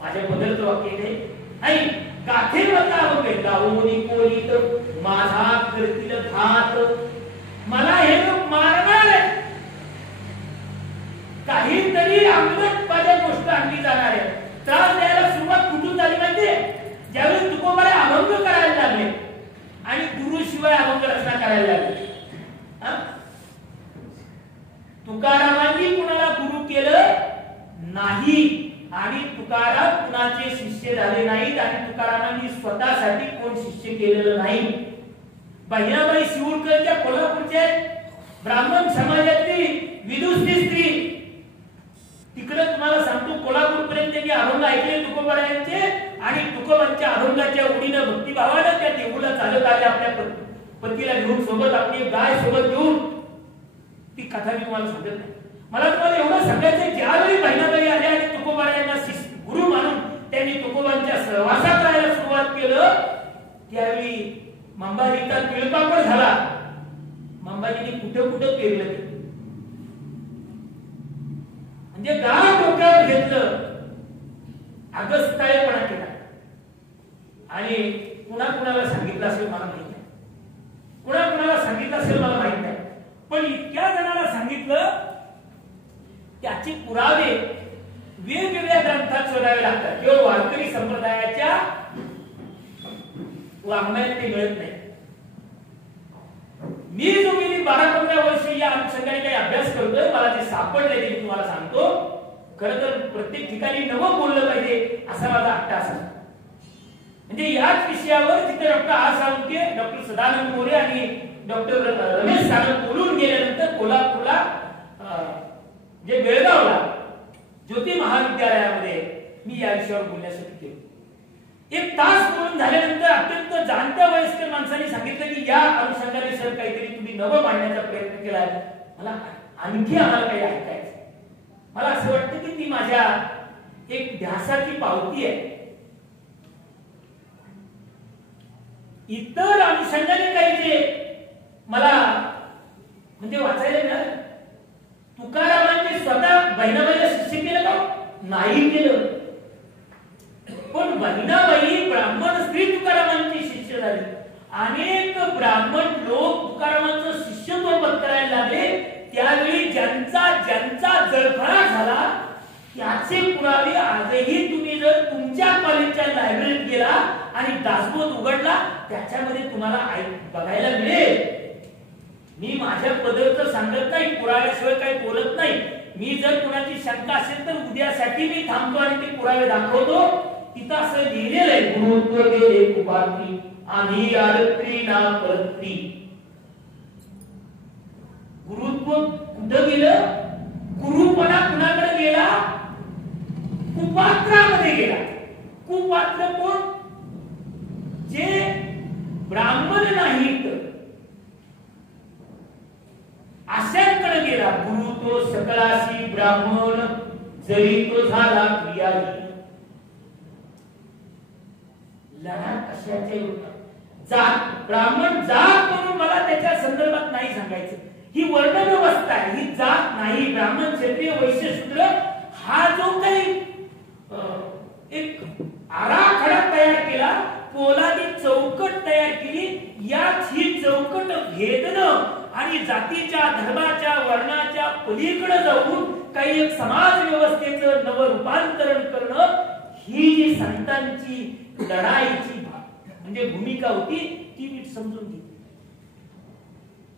माझ्या बदलचं वाक्य आहे आणि गाथेमधला बघ, लावणी कोणीत माझा करतील घात. मला हे लोक मारणार आहे, काहीतरी अंगत माझ्या गोष्ट आणली जाणार आहे. त्रास द्यायला सुरुवात कुठून झाली माहितीये? ज्यावेळी तुकोबारे अभंग करायला लागले आणि गुरुशिवाय अभंग रचना करायला लागले. तुकारामांनी कुणाला गुरु केलं नाही, आणि तुकाराम कुणाचे शिष्य झाले नाहीत, आणि तुकारामांनी स्वतःसाठी कोण शिष्य केलेलं नाही. बहिणाबाई शिवूरकरच्या कोल्हापूरच्या ब्राह्मण समाजातली विदुषी स्त्री, तिकडे तुम्हाला सांगतो कोल्हापूर पर्यंत त्यांनी अभंग ऐकले तुकोबारायांचे, आणि तुकोबांच्या अभंगाच्या उडीनं भक्तिभावानं त्या देऊला चालत आले आपल्या पतीला घेऊन, सोबत आपली गाय सोबत घेऊन. ती कथा मी तुम्हाला सांगत नाही. मला तुम्हाला एवढं सांगायचं, ज्यावेळी बहिणाबाई आल्या आणि तुकोबारायांना गुरु मानून त्यांनी तुकोबांच्या सहवासात राहायला सुरुवात केलं, त्यावेळी मंबाजीचा तिळपापड झाला. मंबाजीने कुठं कुठं पेरलं, म्हणजे गाव डोक्यावर घेतलं, अगस्ताळेपणा केला. आणि कुणाला सांगितलं असेल मला माहित नाही, कुणाला सांगितलं असेल मला माहित नाही, पण इतक्या जणांना सांगितलं. त्याचे पुरावे वेगवेगळ्या ग्रंथात शोधावे लागतात. केवळ वारकरी संप्रदायाच्या वाङ्मयात ते मिळत नाही. मी जो गेली 12-15 वर्ष या अनुषंगाने काही अभ्यास करतोय, मला जे सापडले ते तुम्हाला सांगतो. खरं तर प्रत्येक ठिकाणी नवं बोललं पाहिजे असा माझा अट्टास आहे. म्हणजे याच विषयावर तिथे doctor R Salunkhe, doctor Sadanand More आणि डॉक्टर रमेश साळुंखे बोलून गेल्यानंतर कोल्हापूरला जे बेळगावला ज्योती महाविद्यालयामध्ये मी या विषयावर बोलण्यासाठी गेलो. एक तास बोलून झाल्यानंतर अत्यंत जाणत्या वयस्कर माणसाने सांगितलं की या अनुषंगाने सर काहीतरी तुम्ही नवं मांडण्याचा प्रयत्न केला, मला आणखी आम्हाला काही ऐकायचं. मला असं वाटतं की ती माझ्या एक ध्यासाची पावती आहे. इतर अनुषंगाने काही जे मला म्हणजे वाचायला मिळालं. तुकारामांनी स्वतः बहिणाबाईला शिष्य केलं का? नाही केलं. पण बहिणाबाई ब्राह्मण स्त्री तुकारामांची शिष्य झाली. अनेक ब्राह्मण लोक तुकारामांचं शिष्यत्व पत्करायला लागले. त्यावेळी ज्यांचा जळफळा झाला त्याचे पुरावे आजही तुम्ही जर तुमच्या कॉलेजच्या लायब्ररीत गेला आणि दासबोध उघडला त्याच्यामध्ये तुम्हाला बघायला मिळेल. मी माझ्या पदरचं सांगत नाही, पुराव्याशिवाय काही बोलत नाही. मी जर कुणाची शंका असेल तर उद्यासाठी मी थांबतो आणि ते पुरावे दाखवतो. तिथं असं लिहिलेलं आहे, गुरुत्व गेले कुपात्री आम्ही आरत्री ना परत्री. गुरुत्व कुठं गेलं? गुरुपणा कुणाकडे गेला? कुपात्रामध्ये गेला. कुपात्र कोण? जे ब्राह्मण नाहीत अशांकडे गेला. गुरु तो सकळाशी ब्राह्मण जरी तो झाला क्रियाही. लढा कशाचे होता? जात ब्राह्मण जात म्हणून मला त्याच्या संदर्भात नाही सांगायचं. ही वर्ण व्यवस्था आहे, ही जात नाही. ब्राह्मण क्षत्रिय वैश्य शूद्र हा जो काही एक आराखडा तयार केला, पोलादी चौकट तयार केली, याच ही चौकट भेदणं आणि जातीच्या धर्माच्या वर्णाच्या पलीकडे जाऊन काही एक समाज व्यवस्थेचं नव रूपांतरण करणं ही जी संतांची लढाईची म्हणजे भूमिका होती ती नीट समजून घे.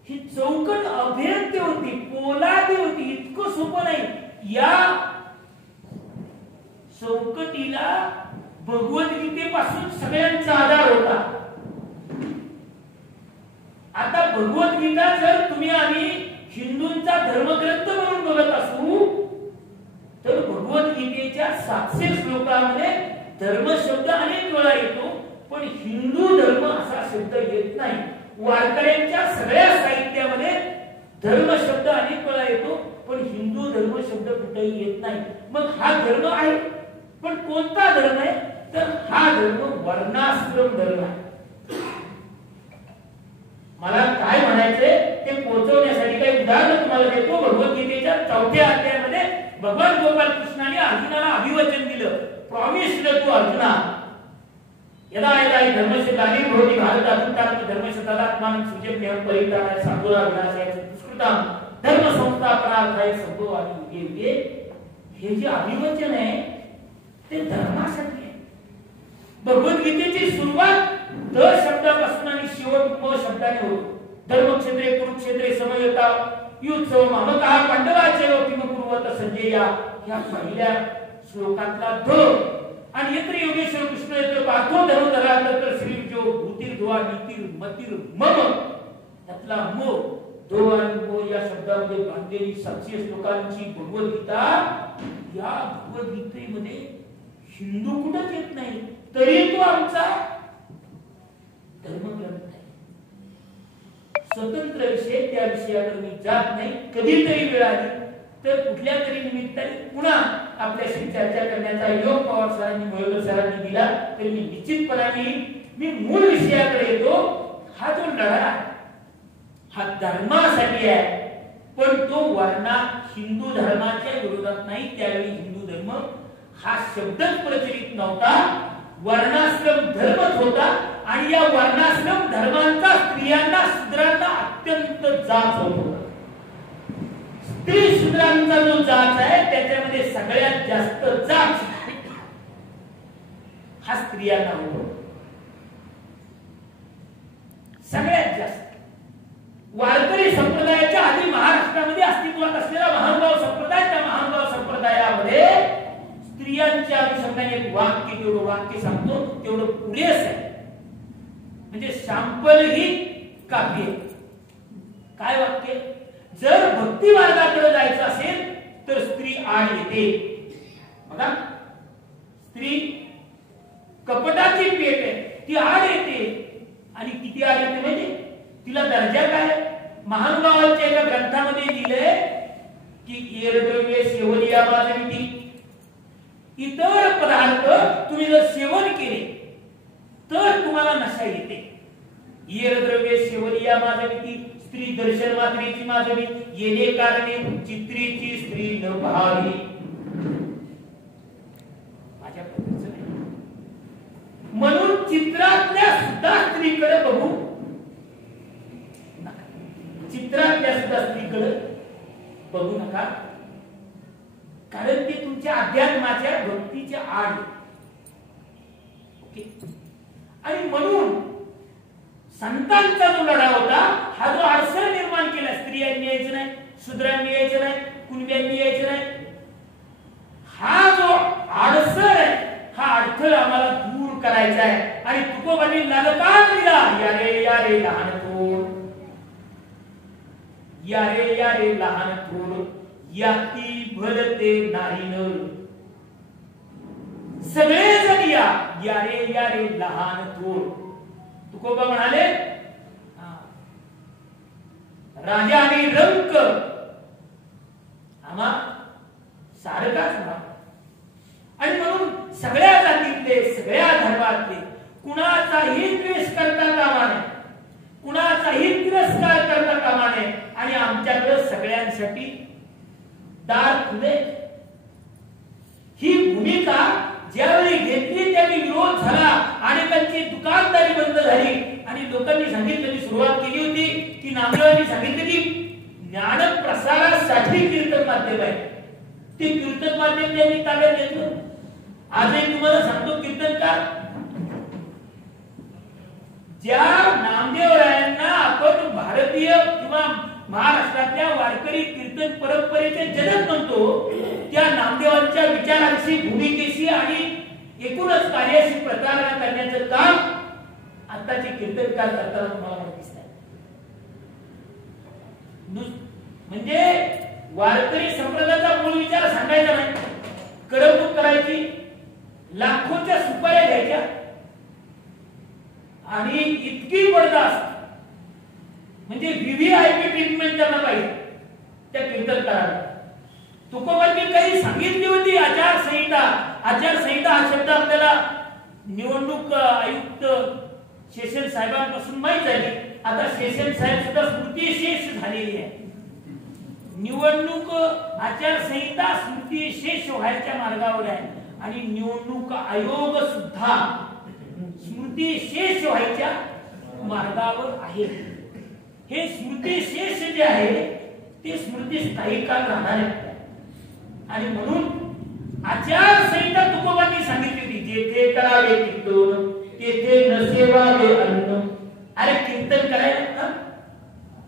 ही चौकट अभेद्य होती, पोलादी होती. इतकं सोपं नाही. या चौकटीला भगवद्गीतेपासून सगळ्यांचा आधार होता. आता भगवद्गीता जर तुम्ही आम्ही हिंदूंचा धर्मग्रंथ म्हणून बघत असू तर भगवद्गीतेच्या 700 श्लोकांमध्ये धर्म शब्द अनेक वेळा येतो, पण हिंदू धर्म असा शब्द येत नाही. वारकऱ्यांच्या सगळ्या साहित्यामध्ये धर्म शब्द अनेक वेळा येतो, पण हिंदू धर्म शब्द कुठेही येत नाही. मग हा धर्म आहे, पण कोणता धर्म आहे? तर हा धर्म वर्णाश्रम धर्म आहे. मला काय म्हणायचंय ते पोहोचवण्यासाठी काही उदाहरण तुम्हाला देतो. भगवद्गीतेच्या 4थ्या अध्यायामध्ये भगवान गोपाल कृष्णाने अर्जुनाला अभिवचन दिलं. प्रॉमिस्ड टू अर्जुना यदा यदा हि धर्मस्य ग्लानिर्भवति भारतात्मतात् धर्मशतात्मानं सृज्यते परित्राणाय साधूनां विनाशाय दुष्कृतां धर्म संस्थापनार्थाय संभवामि युगे युगे. हे जे अभिवचन आहे ते धर्मासाठी आहे. भगवद्गीतेची सुरुवात ध शब्दापासून आणि शेवट म शब्दाने होतो. धर्मक्षेत्रे कुरुक्षेत्रे समयता युत्सव मामकः पांडवाचैव किम कुर्वत संजया. या पहिल्या श्लोकातला ध आणि यत्र योगेश्वर कृष्ण यत्र पार्थो धर्मधरा तत्र श्रीविजो भूतिर्ध्वा नीतिर् मतिर् मम. त्यातला म धो आणि मो या शब्दामध्ये बांधलेली 700 श्लोकांची भगवद्गीता. या भगवद्गीतेमध्ये हिंदू कुठंच येत नाही, तरी तो आमचा धर्मग्रंथ आहे. स्वतंत्र विषय त्या विषयावर मी जात नाही. कधीतरी वेळ आली तर कुठल्या तरी निमित्ताने पुन्हा आपल्याशी चर्चा करण्याचा योग पवार सरांनी मोयकर सरांनी दिला तर मी निश्चितपणाने मी मूळ विषयाकडे येतो. हा जो लढा हा धर्मासाठी आहे, पण तो वर्णा हिंदू धर्माच्या विरोधात नाही. त्यावेळी हिंदू धर्म हा शब्दच प्रचलित नव्हता, वर्णाश्रम धर्मच होता. आणि या वर्णाश्रम धर्मांचा स्त्रियांना शूद्रांना अत्यंत जाच होता. स्त्री शूद्रांचा जो जाच आहे त्याच्यामध्ये सगळ्यात जास्त जाच हा स्त्रियांना होतो. सगळ्यात जास्त वारकरी संप्रदायाच्या आधी महाराष्ट्रामध्ये अस्तित्वात असलेला महानुभाव संप्रदाय, त्या महानुभाव संप्रदायामध्ये स्त्रियांच्या अनुषंगाने एक वाक्य, तेवढं वाक्य सांगतो तेवढं पुरेस आहे. म्हणजे सॅम्पल ही काफी आहे. काय वाक्य? जर भक्ती मार्गाकडे जायचं असेल तर स्त्री आड येते. बघा, स्त्री कपडे कपटाची पेट आहे, ती आड येते. आणि किती आड येते म्हणजे तिला दर्जा काय? महानुभावांच्या एका ग्रंथामध्ये लिहिलंय की एरद्रव्ये सेवनिया माजविती. इतर पदार्थ तुम्ही जर सेवन केले तर तुम्हाला नशा येते. एरद्रव्ये सेवनिया माजविती. स्त्री दर्शन मात्रेची माजवी, येणे कारणे चित्रीची स्त्री न भावी. माझ्या पद्धतीचं नाही. म्हणून चित्रातल्या सुद्धा स्त्रीकडे बघू नका. चित्रातल्या सुद्धा स्त्रीकडे बघू नका, कारण ते तुमच्या अध्यात्माच्या भक्तीच्या आड. ओके. आणि म्हणून संतांचा जो लढा होता, हा जो अडसर निर्माण केला, स्त्रियांनी यायचं नाही, शूद्रांनी यायचं नाही, कुणब्यांनी यायचं नाही, हा जो अडसर आहे, हा अडथळा आम्हाला दूर करायचा आहे. आणि तुकोबांनी ललकार दिला, या रे लहान थोर, या रे लहान थोर, याती भरते नाही न. सगळे जण या रे लहान थोर. तुकोबा म्हणाले राजा आणि रंक आम्हा सारखाच व्हा. आणि म्हणून सगळ्या जातीतले, सगळ्या धर्मातले कुणाचाही द्वेष करता कामा नये, कुणाचाही तिरस्कार करता कामा नये. आणि आमच्याकडे सगळ्यांसाठी दार खुले. ही भूमिका ज्यावेळी घेतली त्यावेळी विरोध झाला, अनेकांची दुकानदारी बंद झाली. आणि लोकांनी सांगितलं, सुरुवात केली होती की नामदेवांनी सांगितलं की ज्ञान प्रसारासाठी कीर्तन माध्यम आहे, ते कीर्तन माध्यम त्यांनी ताब्यात घेतलं. आजही तुम्हाला सांगतो, कीर्तनकार ज्या नामदेवरायांना आपण भारतीय किंवा महाराष्ट्रातल्या वारकरी कीर्तन परंपरेचे जनक म्हणतो, त्या नामदेवांच्या विचारांशी, भूमिकेशी आणि एकूणच कार्याशी प्रतारणा करण्याचं काम आताचे कीर्तनकार करताना तुम्हाला दिसत आहे. म्हणजे वारकरी संप्रदायाचा मूळ विचार सांगायचा नाही, करमणूक करायची, लाखोच्या सुपाऱ्या घ्यायच्या आणि इतकी बर्दास्त म्हणजे व्हीव्हीआयपी ट्रीटमेंट त्यांना पाहिजे त्या कीर्तनकाराला. तुकोबांनी काही सांगितली होती आचारसंहिता. आचारसंहिता हा शब्द आपल्याला निवडणूक आयुक्त शेषन साहेबांपासून माहीत झाली. आता शेषन साहेब सुद्धा स्मृतिशेष झालेली आहे. निवडणूक आचारसंहिता स्मृतिशेष व्हायच्या मार्गावर आहे आणि निवडणूक आयोग सुद्धा स्मृतिशेष व्हायच्या मार्गावर आहे. हे स्मृतिशेष जे आहे ते स्मृती स्थायी काळ राहणार आहे. आणि म्हणून आचारसंहिता तुकोबांनी सांगितली होती, जेथे करावे कीर्तन तेथे न सेवावे अन्न. अरे कीर्तन करायला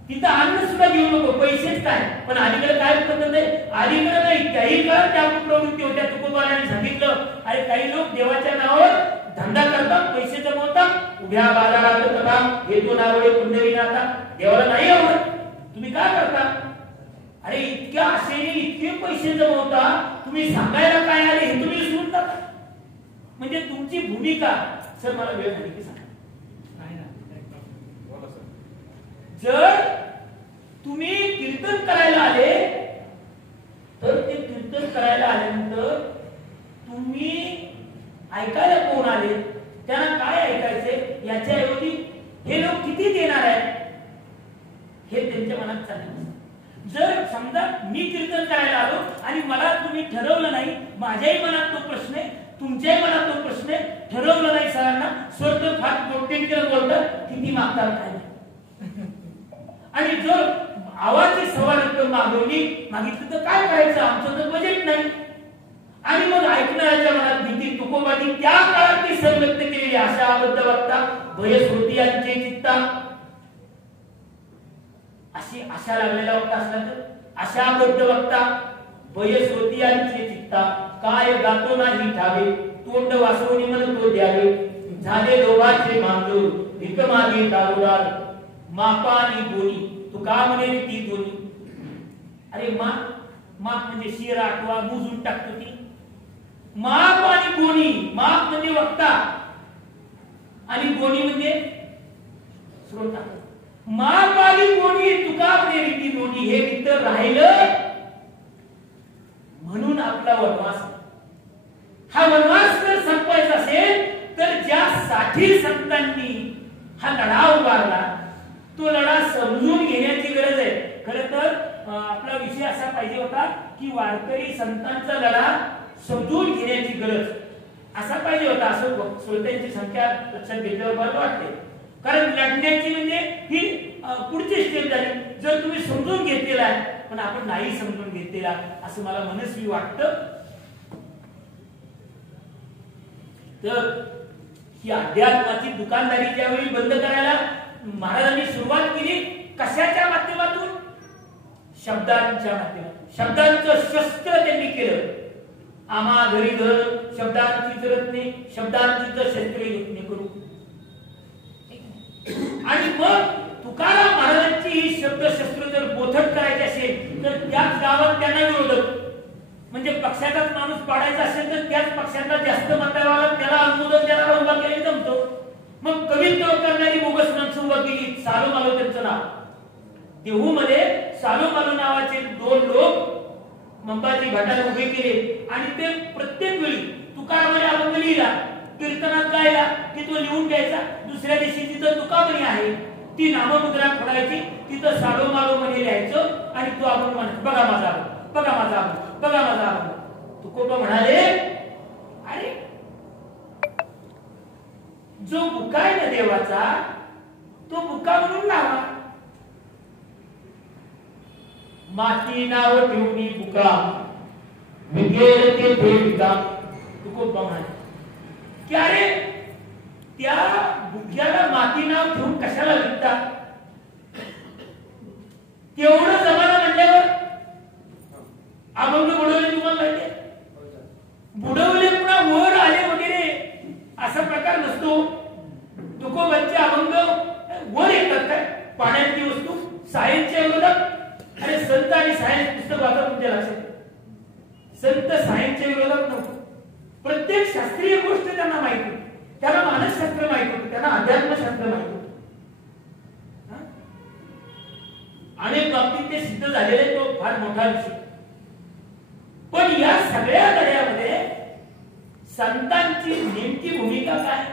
तिथं अन्न सुद्धा घेऊ नको, पैसेच काय. पण अलीकडे काय पद्धत आहे, अलीकडे नाही काही काळ त्या प्रवृत्ती होत्या. तुकोबांनी सांगितलं, अरे काही लोक देवाच्या नावावर धंदा करतात, पैसे जमवतात, उभ्या बाजारात कथा हेतू नावडे पुंडरीनाथा, देवाला नाही आवडत, तुम्ही काय करता? अरे इतक्या आशेने इतके पैसे जमवता, तुम्ही सांगायला काय आले हे तुम्ही विसरून जाता. म्हणजे तुमची भूमिका. सर मला वेळ झाली की सांगा. जर तुम्ही कीर्तन करायला आले तर ते कीर्तन करायला आल्यानंतर तुम्ही ऐकायला कोण आले, त्यांना काय ऐकायचे, याच्याऐवजी हे लोक किती देणार आहेत हे त्यांच्या मनात चाललं. जर समजा मी कीर्तन करायला आलो आणि मला तुम्ही ठरवलं नाही, माझ्याही मनात तो प्रश्न आहे, तुमच्याही मनात तो प्रश्न आहे, ठरवलं नाही सरांना, सर तर फार मोठे बोलतात, किती मागतात काय. आणि जर आवाजची सवाल मागितलं तर काय करायचं, आमचं तर बजेट नाही. आणि मग ऐकणाऱ्याच्या मनात भीती. तुकोबांनी त्या काळात ती सर व्यक्त केलेली आशा अबद्ध वक्ता भयस्रोतियांचे चित्ता. अशी आशा लागलेला वक्ता असला तर आशा अबद्ध वक्ता भयस्रोतियांचे चित्ता. काय गातो नाही ठावे, तोंड वासवणी म्हणतो द्यावे, झाले लोभाचे मांडूर, भिक मागे दारुदार, मापा आणि बोनी. तू का म्हणे ती दोन्ही. अरे माप म्हणजे शिर आठवा मोजून टाकतो ती. माप आणि बोनी. माप म्हणजे वक्ता आणि गोणी म्हणजे श्रोता. मापाली गोणी तुका प्रेरिती नोंदी, हे मित्र राहिलं म्हणून आपला वनवास. हा वनवास जर संपवायचा असेल तर ज्यासाठी संतांनी हा लढा उभारला तो लढा समजून घेण्याची गरज आहे. खरं तर आपला विषय असा पाहिजे होता की वारकरी संतांचा लढा समजून घेण्याची गरज असा पाहिजे होता. असं श्रोत्यांची संख्या लक्षात घेतल्यावर मला वाटते. कारण लढण्याची म्हणजे ही पुढची स्टेप झाली. जर तुम्ही समजून घेतलेला आहे पण आपण नाही समजून घेतलेला असं मला मनस्वी वाटतं. तर ही अध्यात्माची दुकानदारी ज्यावेळी बंद करायला महाराजांनी सुरुवात केली, कशाच्या माध्यमातून? शब्दांच्या माध्यमातून. शब्दांचं शस्त्र त्यांनी केलं. आम्हा घरी घर शब्दांची जरतने, शब्दांची तर शस्त्रे युद्धने करू. आणि मग तुकाराम महाराजांची ही शब्दशस्त्र जर बोथट करायची असेल तर त्याच गावात त्यांना विरोधक, म्हणजे पक्षाचाच माणूस पाडायचा असेल तर त्याच पक्षाचा जास्त मतावाला त्याला अनुमोदन द्यायला उभा केले जमतो. मग कवित्व करणारी बोगस माणसं उभा केली. सालो मालो त्यांचं नाव. देहू मध्ये सालो मालो नावाचे 2 लोक मंबाजी घाटाला उभे केले आणि ते प्रत्येक वेळी तुकारामाने अभंग लिहिला, कीर्तनात गायला की तो लिहून घ्यायचा. दुसऱ्या दिवशी जिथं तुकाबरी आहे ती नाममुद्रा फोडायची, तिथं सालो मालो मध्ये लिहायचं आणि तो अभंग म्हणायचा, बघा माझा अभंग, बघा माझा अभंग, बघा माझा अभंग. तुकोबा म्हणाले, अरे जो बुका आहे ना देवाचा तो बुका म्हणून लावा. माती नाव ठेवणी बुका विकेल ते भेटता. तुकोबा म्हणाले की अरे त्या बुक्याला माती नाव ठेवून कशाला विकता? तेवढं जमाना म्हणल्यावर अभंग बुडवले. तुम्हाला माहिती बुडवले पुन्हा वर आले वगैरे असा प्रकार नसतो. तुकोबांचे अभंग वर येतात काय? पाण्यातली वस्तू सायन्सच्या विरोधात. अरे संत आणि सायन्स पुस्तक वाचा तुमच्या लक्षात. संत सायन्सच्या विरोधात नव्हतं. प्रत्येक शास्त्रीय गोष्ट त्यांना माहिती होती. त्याला मानसशास्त्र माहित होतं, त्यांना अध्यात्मशास्त्र माहित होतं. अनेक बाबतीत ते सिद्ध झालेले, तो फार मोठा विषय. पण या सगळ्या लढ्यामध्ये संतांची नेमकी भूमिका काय?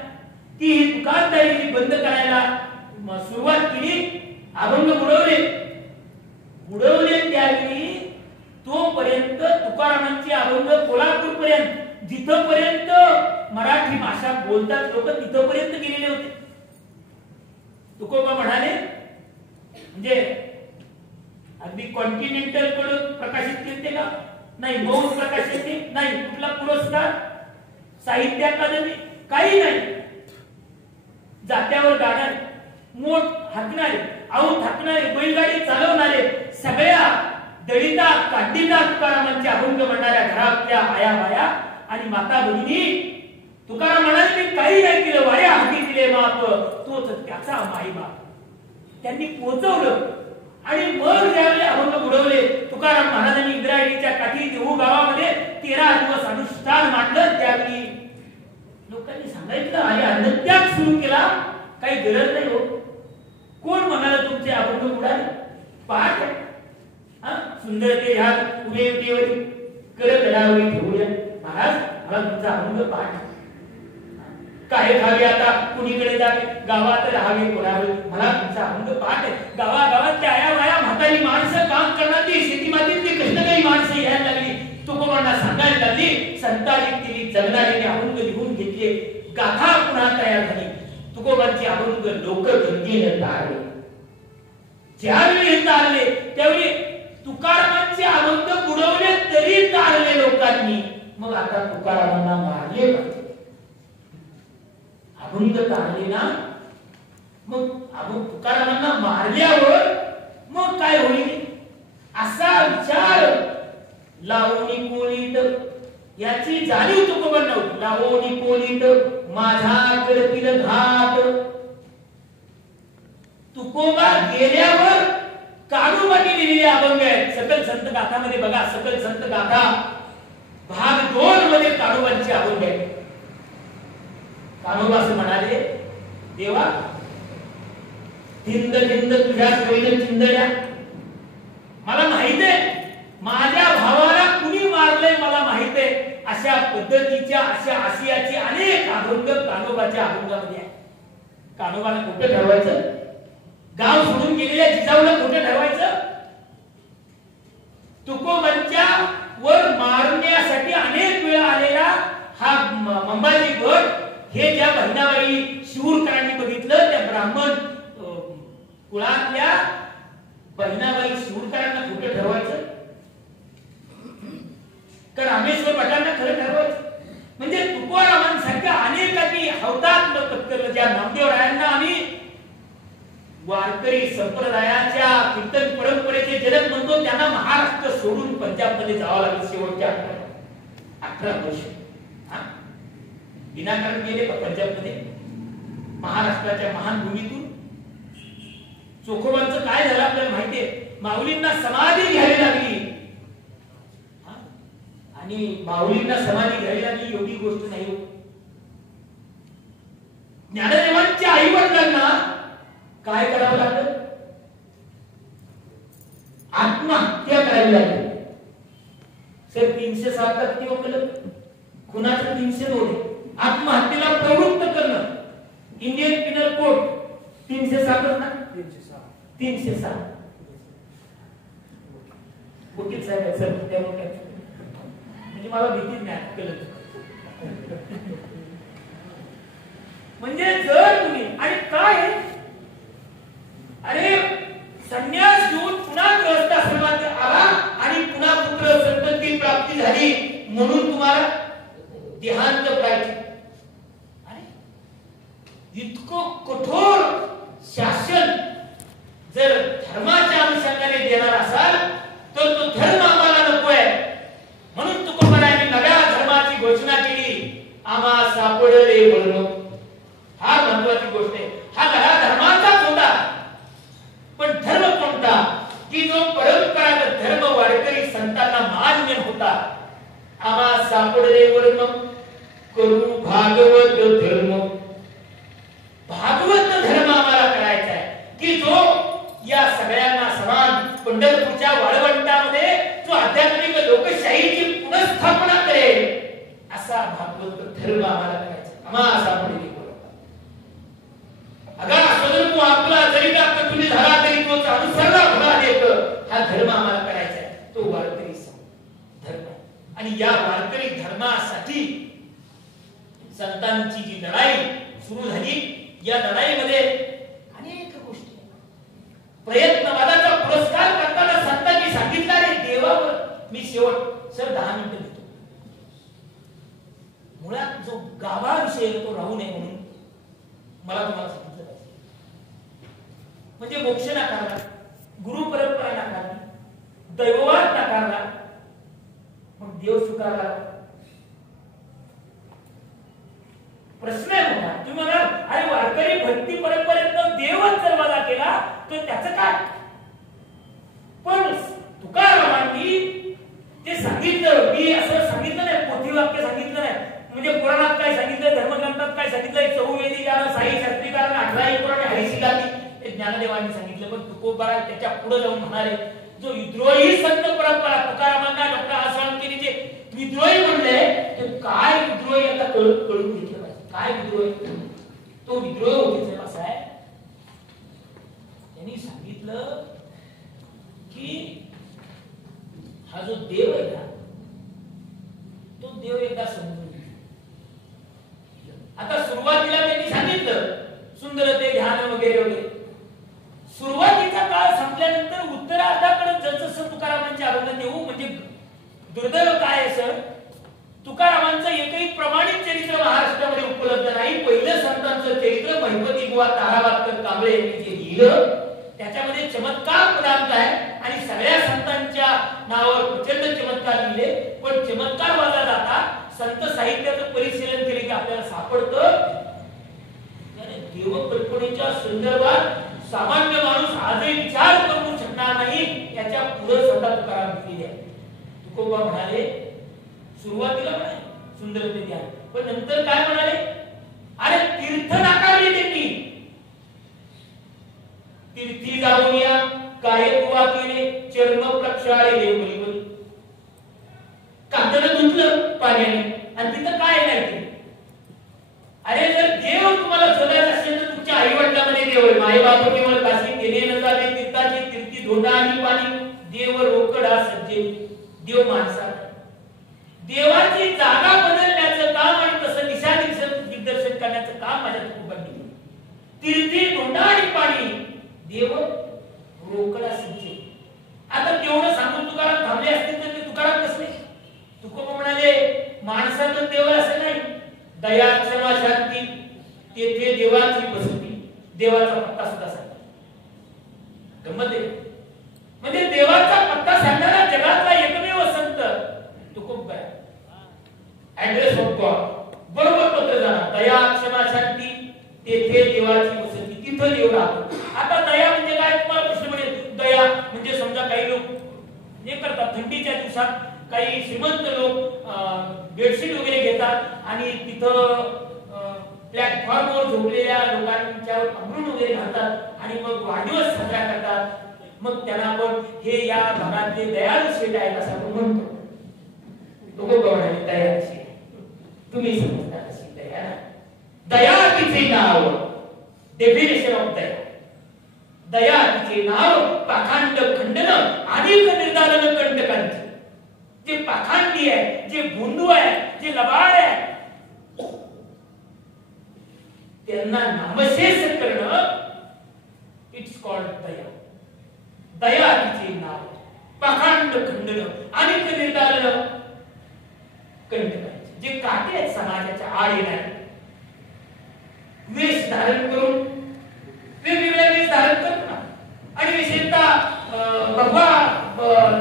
की दुकानदारी बंद करायला सुरुवात केली, अभंग बुडवले त्यावेळी तोपर्यंत तुकारामांची अभंग कोल्हापूर पर्यंत, जिथपर्यंत मराठी भाषा बोलतात लोक तिथपर्यंत गेलेले होते. तुकोबा म्हणाले म्हणजे अगदी कॉन्टिनेंटल कडून प्रकाशित केले का? नाही. मौन प्रकाशित नाही. कुठला पुरस्कार? साहित्य अकादमी? काही नाही. जात्यावर गाडा मोठ हाकणारे, आऊट हाकणारे, बैलगाडी चालवणारे सगळ्या दलिता काढीला तुकारामांचे अभंग म्हणणाऱ्या घरातल्या आया बाया आणि माता भगिनी. तुकाराम म्हणाले मी काही नाही केलं, वाऱ्या हाती दिले माप, तोच त्याचा माईबाप. त्यांनी पोचवलं. आणि मग ज्यावेळी अभंग बुडवले तुकाराम महाराजांनी इंद्रायणीच्या काठी देहू गावामध्ये 13 दिवस अनुष्ठान मांडलं. त्यावेळी लोकांनी सांगायचं अरे अन्नत्याग सुरू केला, काही गरज नाही हो. कोण म्हणाल तुमचे अभंग बुडाले? पाठ सुंदर ते ह्या उभे देवरी करत राहावी ठेवूया. महाराज मला तुमचा अभंग पाठ. काय खावे आता कुणीकडे जावे, गावात राहावे कोणावे, मला तुमचा अभंग पाठ आहे. गावागावात त्या आया वाया म्हातारी माणसं काम करणारी शेतीमातीतली कष्टकरी माणसं यायला लागली. तुकोबांना सांगायला लागली. संतांनी केली जगणारीने अभंग लिहून घेतले. गाथा पुन्हा तयार झाली. तुकोबांचे अभंग लोक गंगेने तारले. ज्यावेळी तारले त्यावेळी तुकारामांचे अभंग बुडवले तरी तारले लोकांनी. मग आता तुकारामांना मारले पाहिजे. अभंग तारले ना, मग अभंग तुकारामांना मारल्यावर मग काय होईल असा विचार लावणी कोणीत याची जाणीव तुकोबांना होती. लावणी कोणीत माझा करतील घात. तुकोबा गेल्यावर काळूबानी लिहिलेले अभंग आहेत. सकल संत गाथामध्ये बघा, सकल संत गाथा भाग 2 मध्ये काळूबांचे अभंग आहेत. कान्होबा असं म्हणाले देवा थिंद थिंद तुझ्या सोयीने चिंदड्या, मला माहित आहे माझ्या भावाला कुणी मारलंय, मला माहित आहे. अशा पद्धतीच्या अशा आशियाची अनेक अभंग कान्होबाच्या अभंगामध्ये आहे. कान्होबाला कुठं ठरवायचं, गाव सोडून गेलेल्या जिजाऊला कुठं ठरवायचं, तुकोबांच्या वर मारण्यासाठी अनेक वेळा आलेला हा मंबाजी गट, हे ज्या बहिणाबाई शिवूरकरांनी बघितलं, त्या ब्राह्मण कुळातल्या बहिणाबाई शिवूरकरांना कुठं ठरवायचं, का रामेश्वर भटांना खरं ठरवायचं. म्हणजे तुकोरामांसारख्या अनेकांनी हौतात्म्य पत्करलं. ज्या नामदेवरायांना आम्ही वारकरी संप्रदायाच्या कीर्तन परंपरेचे जनक म्हणतो, त्यांना महाराष्ट्र सोडून पंजाबमध्ये जावं लागलं शेवटच्या 18 वर्ष. विनाकारण गेले का पंजाबमध्ये, महाराष्ट्राच्या महान भूमीतून. चोखोबांचं काय झालं आपल्याला माहितीये, माऊलींना समाधी घ्यावी लागली. आणि माऊलींना समाधी घ्यावी लागली एवढी गोष्ट नाही. ज्ञानदेवांच्या आई वडिलांना काय करावं लागलं, आत्महत्या करावी लागली. सर 307 किंवा केलं, खुनाचं 302 आहे. आत्महत्येला प्रवृत्त करणं, इंडियन पिनल कोड 307 ना, 306 वकील साहेब सर, त्यामुळे म्हणजे मला भीतीच नाही केलं. म्हणजे जर तुम्ही, आणि काय अरे संन्यास घेऊन पुन्हा गृहस्थाश्रमात आला आणि पुन्हा पुत्र संतती प्राप्ती झाली म्हणून तुम्हाला देहांत प्राप्ती. इतकं कठोर शासन जर धर्माच्या अनुषंगाने देणार असाल तर तो धर्म आम्हाला नकोय. म्हणून तुकोबांनी नव्या धर्माची घोषणा केली, आम्हा सापडले वर्ण. हा महत्वाची गोष्ट आहे. हा नव्या धर्माचाच होता, पण धर्म कोणता की जो परंपरागत धर्म वारकरी संतांना मान्य होता. आम्हा सापडले वर्ण करू भागवत धर्म. भागवत धर्म आम्हाला करायचा आहे की जो या सगळ्यांना समान पंढरपूरच्या वाळवंटामध्ये जो आध्यात्मिक लोकशाहीची पुनर्स्थापना करेल असा भागवत धर्म आम्हाला करायचा. आम्हाला सापडले अगा स्वधर्म आपला जरी का तुझी झाला तरी तो अनुसरला भला देत. हा धर्म आम्हाला करायचा आहे, तो वारकरी धर्म. आणि या वारकरी धर्मासाठी संतांची जी लढाई सुरू झाली, या लढाईमध्ये अनेक गोष्टी, प्रयत्नवादाचा पुरस्कार करताना संतांनी सांगितलं रे देवावर. मी शेवट सर 10 मिनिटं देतो. मुळात जो गावाविषयी तो राहू नये म्हणून मला तुम्हाला सांगितलं पाहिजे. म्हणजे मोक्ष नाकारला, गुरु परंपरा नाकारली, दैववाद नाकारला, मग देव स्वीकारला. प्रश्न आहे मोठा. तुम्ही म्हणाल अरे वारकरी भक्ती परंपरेत देवच जर वजा केला तर त्याचं काय. पण तुकारामांनी ते सांगितलं, मी असं सांगितलं नाही, पोथी वाक्य सांगितलं नाही. म्हणजे पुराणात काय सांगितलं, धर्मग्रंथात काय सांगितलं, चौवेदी गाणं, साई शास्त्रीकारांना 18 पुराणे हरिशिलाती हे ज्ञानदेवांनी सांगितलं. पण तुकोबा त्याच्या पुढे जाऊन म्हणाले, जो विद्रोही संत परंपरा तुकारामांना डॉक्टर आसाळुंकेनी जे विद्रोही म्हणले, ते काय विद्रोही आता कळून घेतलं पाहिजे. काय विद्रोह, तो विद्रोह होते असा आहे. त्यांनी सांगितलं की हा जो देव आहे ना, तो देव एकदा समजून. आता सुरुवातीला त्यांनी सांगितलं सुंदरते ध्यान वगैरे वगैरे. सुरुवातीचा काळ संपल्यानंतर उत्तरार्धाकडे जसं तुकारामांचे अभंग देऊ, म्हणजे दुर्दैव काय आहे सर, तुकारामांचं एकही प्रमाणित चरित्र महाराष्ट्रामध्ये उपलब्ध नाही. पहिलं संतांचं चरित्र महिपती बुवा ताराबादकर कांबळे यांनी जे लिहिलं त्याच्यामध्ये चमत्कार पदार्थ आहे आणि सगळ्या संतांच्या नावावर प्रचंड चमत्कार लिहिले. पण चमत्कार वाजा जाता संत साहित्याचं परिशीलन केले की आपल्याला सापडतं देवकल्पनेच्या संदर्भात सामान्य माणूस आजही विचार करू शकणार नाही. याच्या पुढे संत तुकाराम लिहिले. तुकोबा म्हणाले, सुरुवातीला म्हणाले सुंदरते ध्यान, पण नंतर काय म्हणाले, अरे तीर्थ नाकारले त्यांनी. तीर्थी जाऊन या, काय दुवा केले, चर्म प्रक्षाळे देवबळी. कांदनं धुतलं पाण्याने आणि तिथं काय नाही. अरे जर देव तुम्हाला शोधायचा असेल तर तुमच्या आई वडिलांमध्ये देव आहे. माय बाप केवळ काशी केले न जाते तीर्थाची तीर्थी धोंडा आणि पाणी, देव रोकडा सज्जे. देव माणसा, देवाची जागा बदलण्याचं काम आणि तसं दिशा दिग्दर्शन करण्याचं काम माझ्या तुकोबांनी. तीर्थी धोंडा आणि पाणी, देव रोकडा सज्जे. आता तेवढं सांगून तुकाराम थांबले असतील तर ते तुकाराम कसले? तुकोबा म्हणाले माणसातच देव असं नाही. दया क्षमा शांती तेथे देवाची बसती. देवाचा पत्ता सुद्धा सांगा. गंमत आहे. म्हणजे देवाचा पत्ता सांगणारा जगातला एकमेव संत तुकोबा आहे. ऍड्रेस ऑफ गॉड बरोबर पत्र जाणार. दया क्षमा शांती तेथे देवाची बसती. तिथं देव राहतो. आता दया म्हणजे काय? तुम्हाला प्रश्न पडेल. दया म्हणजे समजा काही लोक हे करतात, थंडीच्या दिवसात काही श्रीमंत लोक बेडशीट वगैरे घेतात आणि तिथं प्लॅटफॉर्मवर झोपलेल्या लोकांच्यावर अंघरुण वगैरे घालतात आणि मग वाढदिवस साजरा करतात. मग त्यांना आपण हे या भागातले दयाळू शेठ आहेत असं आपण म्हणतो. लोक म्हणाले दयाची तुम्ही समजता कशी दया. दया तिचे नाव, डेफिनेशन ऑफ दया. दया तिचे नाव, पाखांड खंडन आणि निर्धारण कंटकांचे. जे पाखांडी आहे, जे भोंदू आहे, जे लबाड आहे, त्यांना नामशेष करणं, इट्स कॉल्ड दया. दया तिचे नाव, पाखांड खंडन आणि निर्धारण कंटकांचे. जे काटे आहेत समाजाच्या आड येणारे, वेश धारण करून वेगवेगळ्या वेश धारण करतात आणि विशेषतः भगवा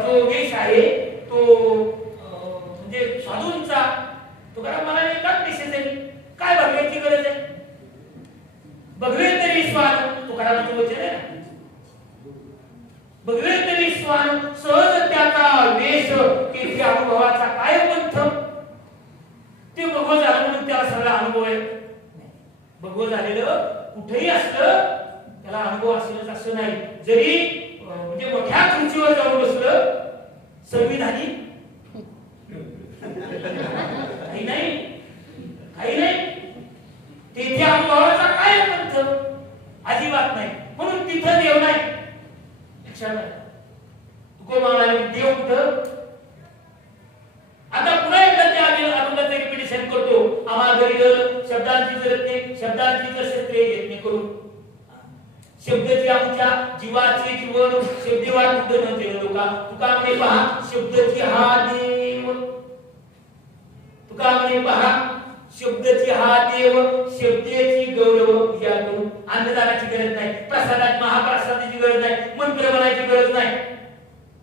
जो वेश आहे तो म्हणजे साधूंचा. तुकाराम म्हणाले एकाच दिशेत आहे. काय बघण्याची गरज आहे? बघवे तरी स्वान, तुकारामाचं वचन आहे. बघवे तरी स्वान सहज त्याचा वेश तेथे अनुभवाचा काय पंथ. ते बघव झालं म्हणून त्याला सगळा अनुभव आहे. बघव झालेलं कुठेही असलं त्याला अनुभव असेलच असं नाही. जरी म्हणजे मोठ्या खुर्चीवर जाऊन बसलं संविधानी काही नाही, काही नाही. तेथे अनुभवाचा काय पंथ? अजिबात नाही. म्हणून तिथं देव नाही. लक्षात आहे. तुकोबा म्हणाले देव कुठं? आता पुन्हा एकदा त्या अभंगाचं रिपिटेशन करतो. आम्हा गरीब शब्दांची जरते, शब्दांची शस्त्रे यत्न करू. शब्दची आमच्या जीवाचे जीवन शब्देवा कुठं न केलं लोका. तुका म्हणे पहा शब्दची हा देव. तुका म्हणे पहा शब्दची हा देव, शब्देची गौरव पूजा करू. अन्नदानाची गरज नाही, प्रसादाची महाप्रसादाची गरज नाही, मंत्र म्हणायची गरज नाही.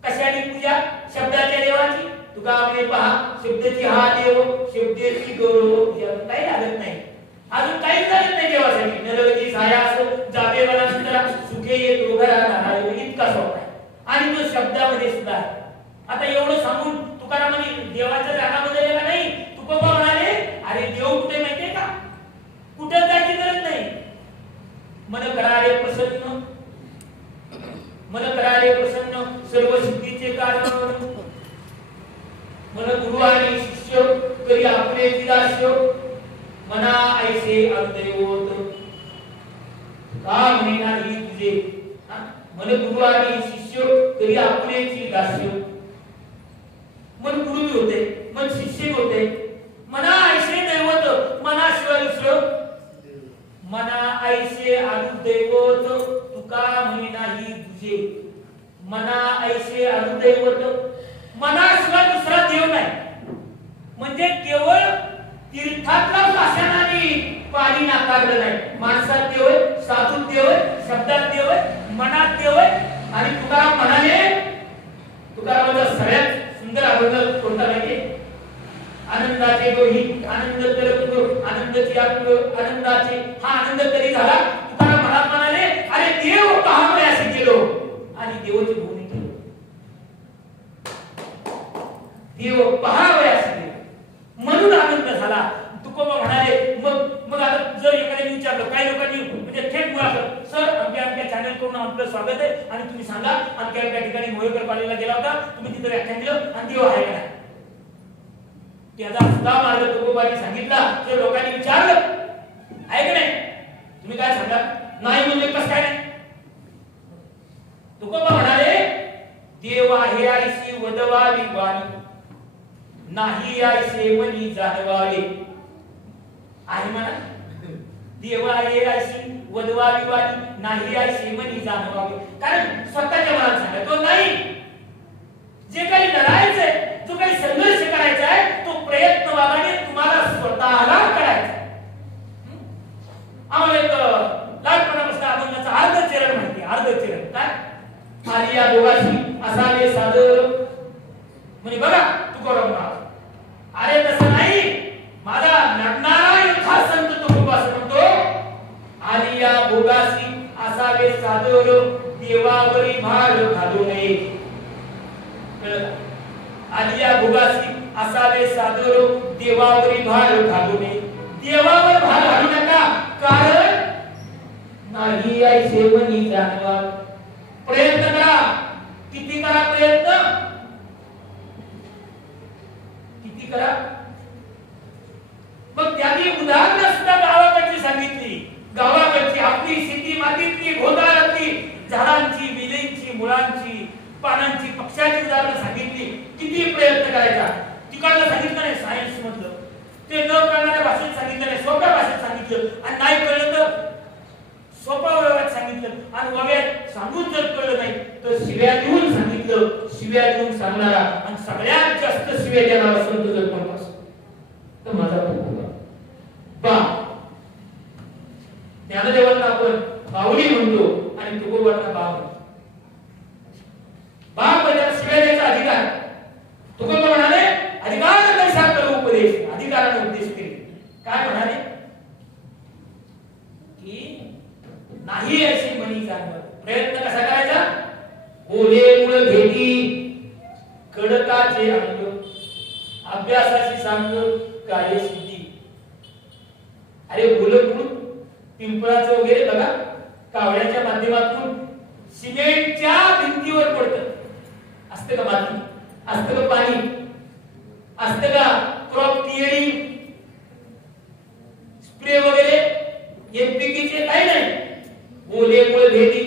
कशाची पूजा? शब्दाच्या देवाची. तुका म्हणे पहा शब्दची हा देव, शब्देची गौरव पूजा. काही लागत नाही, अजून काहीच लागत नाही देवासाठी. नरवती सायास जावे मला सुंदरा सुखे येतो घरा राहावे इतका सोपा आहे. आणि तो शब्दामध्ये सुद्धा आहे. आता एवढं सांगून तुकारामाने देवाच्या जागा बदलल्या नाही. तुकोबा म्हणाले अरे देव कुठे माहितीये का? कुठे जायची गरज नाही. मन करारे प्रसन्न, मन करारे प्रसन्न सर्व सिद्धीचे कारण. मन गुरु आणि शिष्य करी आपले दास्य. मना ऐसे अवदैवत का महिना ही तुझे. मन गुरु आणि शिष्य करी आपलेची दास्य. मन गुरु भी होते, मन शिष्य भी होते. मना ऐसे दैवत, मनाशिवाय दुसरं. मना ऐसे अनुदैवत तुका महिना ही तुझे. मना ऐसे अनुदैवत, मनाशिवाय दुसरा देव नाही. म्हणजे केवळ तीर्थातला पाषाणाने पाणी नाकारलं नाही. माणसात देव आहे, साधूत देव आहे, शब्दात देव आहे, मनात देव आहे. आणि तुकाराम म्हणाले, तुकारामाचा सगळ्यात सुंदर अभंग कोणता माहिती? आनंदाचे दोही आनंद करतो आनंदाची आनंदाचे हा आनंद तरी झाला. तुकाराम म्हणाले अरे देव पाहणे असे केलो आणि देवाची भूमी केली. देव पहावे असे म्हणून आनंद झाला. तुकोबा म्हणाले मग आता जर एखाद्याने विचारलं, काही लोकांनी म्हणजे थेट मुलाखत सर आमच्या चॅनल करून आपलं स्वागत आहे आणि तुम्ही सांगा आमच्या ठिकाणी मोहेकर पालीला गेला होता, तुम्ही तिथे व्याख्यान दिलं आणि देव आहे का? त्याचा सुद्धा मार्ग तुकोबांनी सांगितला. ते लोकांनी विचारलं आहे की नाही, तुम्ही काय सांगा? नाही म्हणजे कसं काय नाही? तुकोबा म्हणाले देव आहे ऐशी वदवावी वाणी, नाही ऐसे मनी जाणवावे. आहे म्हणा देव आहे ऐशी वदवावी वाणी, नाही ऐसे मनी जाणवावे. कारण स्वतःच्या मनात सांगा तो नाही. जे काही लढायचंय, जो काही संघर्ष करायचा आहे, तो प्रयत्नवादाने तुम्हाला स्वतःला करायचा. आम्हाला एक लहानपणापासून अभंगाचा अर्धचरण माहिती. अर्धचरण काय? आली या दोघांशी असावे सादर. म्हणजे बघा तुकोबांना, अरे तसं नाही, माझा लढणारा योद्धा संत तुकोबा असं म्हणतो, आली या भोगासी असावे सादर, देवावरी भार घालू नये. आली या भोगासी असावे सादर, देवावरी भार घालू नये. देवावर भार घालू नका, कारण नाही ऐसे मनी जाणवा. प्रयत्न करा. किती करा प्रयत्न? किती करा? मग त्यांनी उदाहरण सुद्धा गावाकडची सांगितली. गावाकडची आपली शेती मातीतली, भोगारातली, झाडांची, वेलींची, मुळांची, पानांची, पक्ष्याची उदाहरणं सांगितली. किती प्रयत्न करायचा? तिकडलं सांगितलं नाही सायन्स मधलं, ते न कळणाऱ्या भाषेत सांगितलं नाही, सोप्या भाषेत सांगितलं. आणि नाही कळलं तर सोप्या वयात सांगितलं. आणि वयात सांगून जर कळलं नाही तर शिव्या देऊन सांगितलं. शिव्या देऊन सांगणारा आणि सगळ्यात जास्त शिव्या देणारा संत जर कोण असेल तर माझा तुकोबा. बा ज्ञानदेवांना आपण बावडी म्हणतो आणि तुकोबांना बा म्हणतो. बा म्हणजे शिव्या द्यायचा अधिकार. तुकोबा म्हणाले अधिकार कैसा करू उपदेश, अधिकाराने उपदेश केले. काय म्हणाले की नाही अशी मनी जाणवत. प्रयत्न कसा करायचा? ओले मुळ भेटी कडकाचे अंग, अभ्यासाची सांग कार्यसिद्धी. अरे ओलपूर पिंपळाचं वगैरे बघा कावड्याच्या माध्यमातून सिमेंटच्या भिंतीवर पडतं. असतं का माती? असतं का पाणी? असतं का क्रॉप थिअरी, स्प्रे वगैरे एनपीकेचे काही नाही. ओले मुळ भेटी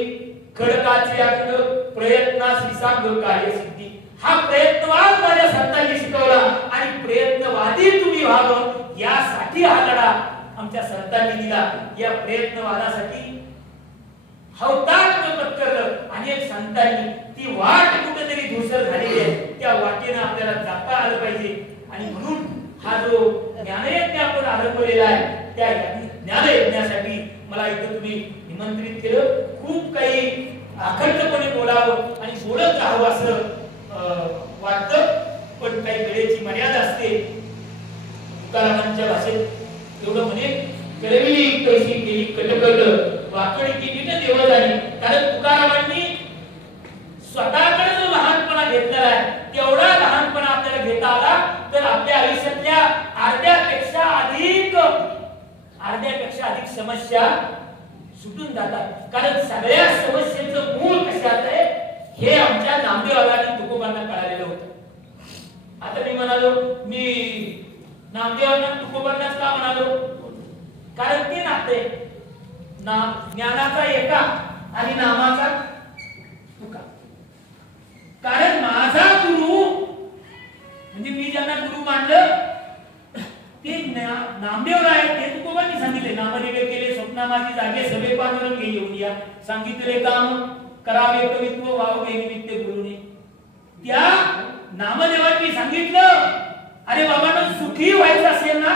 खडकाचे अंग, प्रयत्नाशी सांग कार्यसिद्धी. हा प्रयत्नवाद माझ्या संतांनी शिकवला आणि प्रयत्नवादी तुम्ही व्हावं यासाठी हा लढा आमच्या संतांनी दिला. या प्रयत्नवादासाठी हौतात्म्य पत्करलं अनेक संतांनी. ती वाट कुठेतरी धूसर झालेली आहे, त्या वाटेने आपल्याला जाता आलं पाहिजे. आणि म्हणून हा जो ज्ञानयज्ञ आपण आरंभलेला आहे, त्या ज्ञानयज्ञासाठी मला इथं तुम्ही निमंत्रित केलं. खूप काही अखंडपणे बोलावं आणि बोलत राहावं असं वाटतं, पण काही वेळेची मर्यादा असते. तुकारामांच्या भाषेत एवढं म्हणे, करविली कैसी केली कटकट, वाकडी केली ना देव जाणे. कारण तुकारामांनी स्वतःकडे जो लहानपणा घेतलेला आहे, तेवढा लहानपणा आपल्याला घेता आला तर आपल्या आयुष्यातल्या अर्ध्यापेक्षा अधिक समस्या सुटून जातात. कारण सगळ्या समस्येचं मूळ कशात आहे हे आमच्या नामदेवांनी तुकोबांना कळालेलं होतं. आता मी म्हणालो, मी नामदेवांना तुकोबांनाच का म्हणालो? कारण ते नाते ज्ञानाचा एका आणि नामाचा तुका. कारण माझा गुरु म्हणजे मी ज्यांना गुरु मानलं ते नामदेव आहे. ते तुकोबांनी सांगितले, नामदेव केले स्वप्ना माझी जागे सभे पांडुरंग घे येऊन या, सांगितले काम करावे कवित्व वावगे निमित्त गुरुने. त्या नामदेवांनी सांगितलं, अरे बाबांनो सुखी व्हायचं असेल ना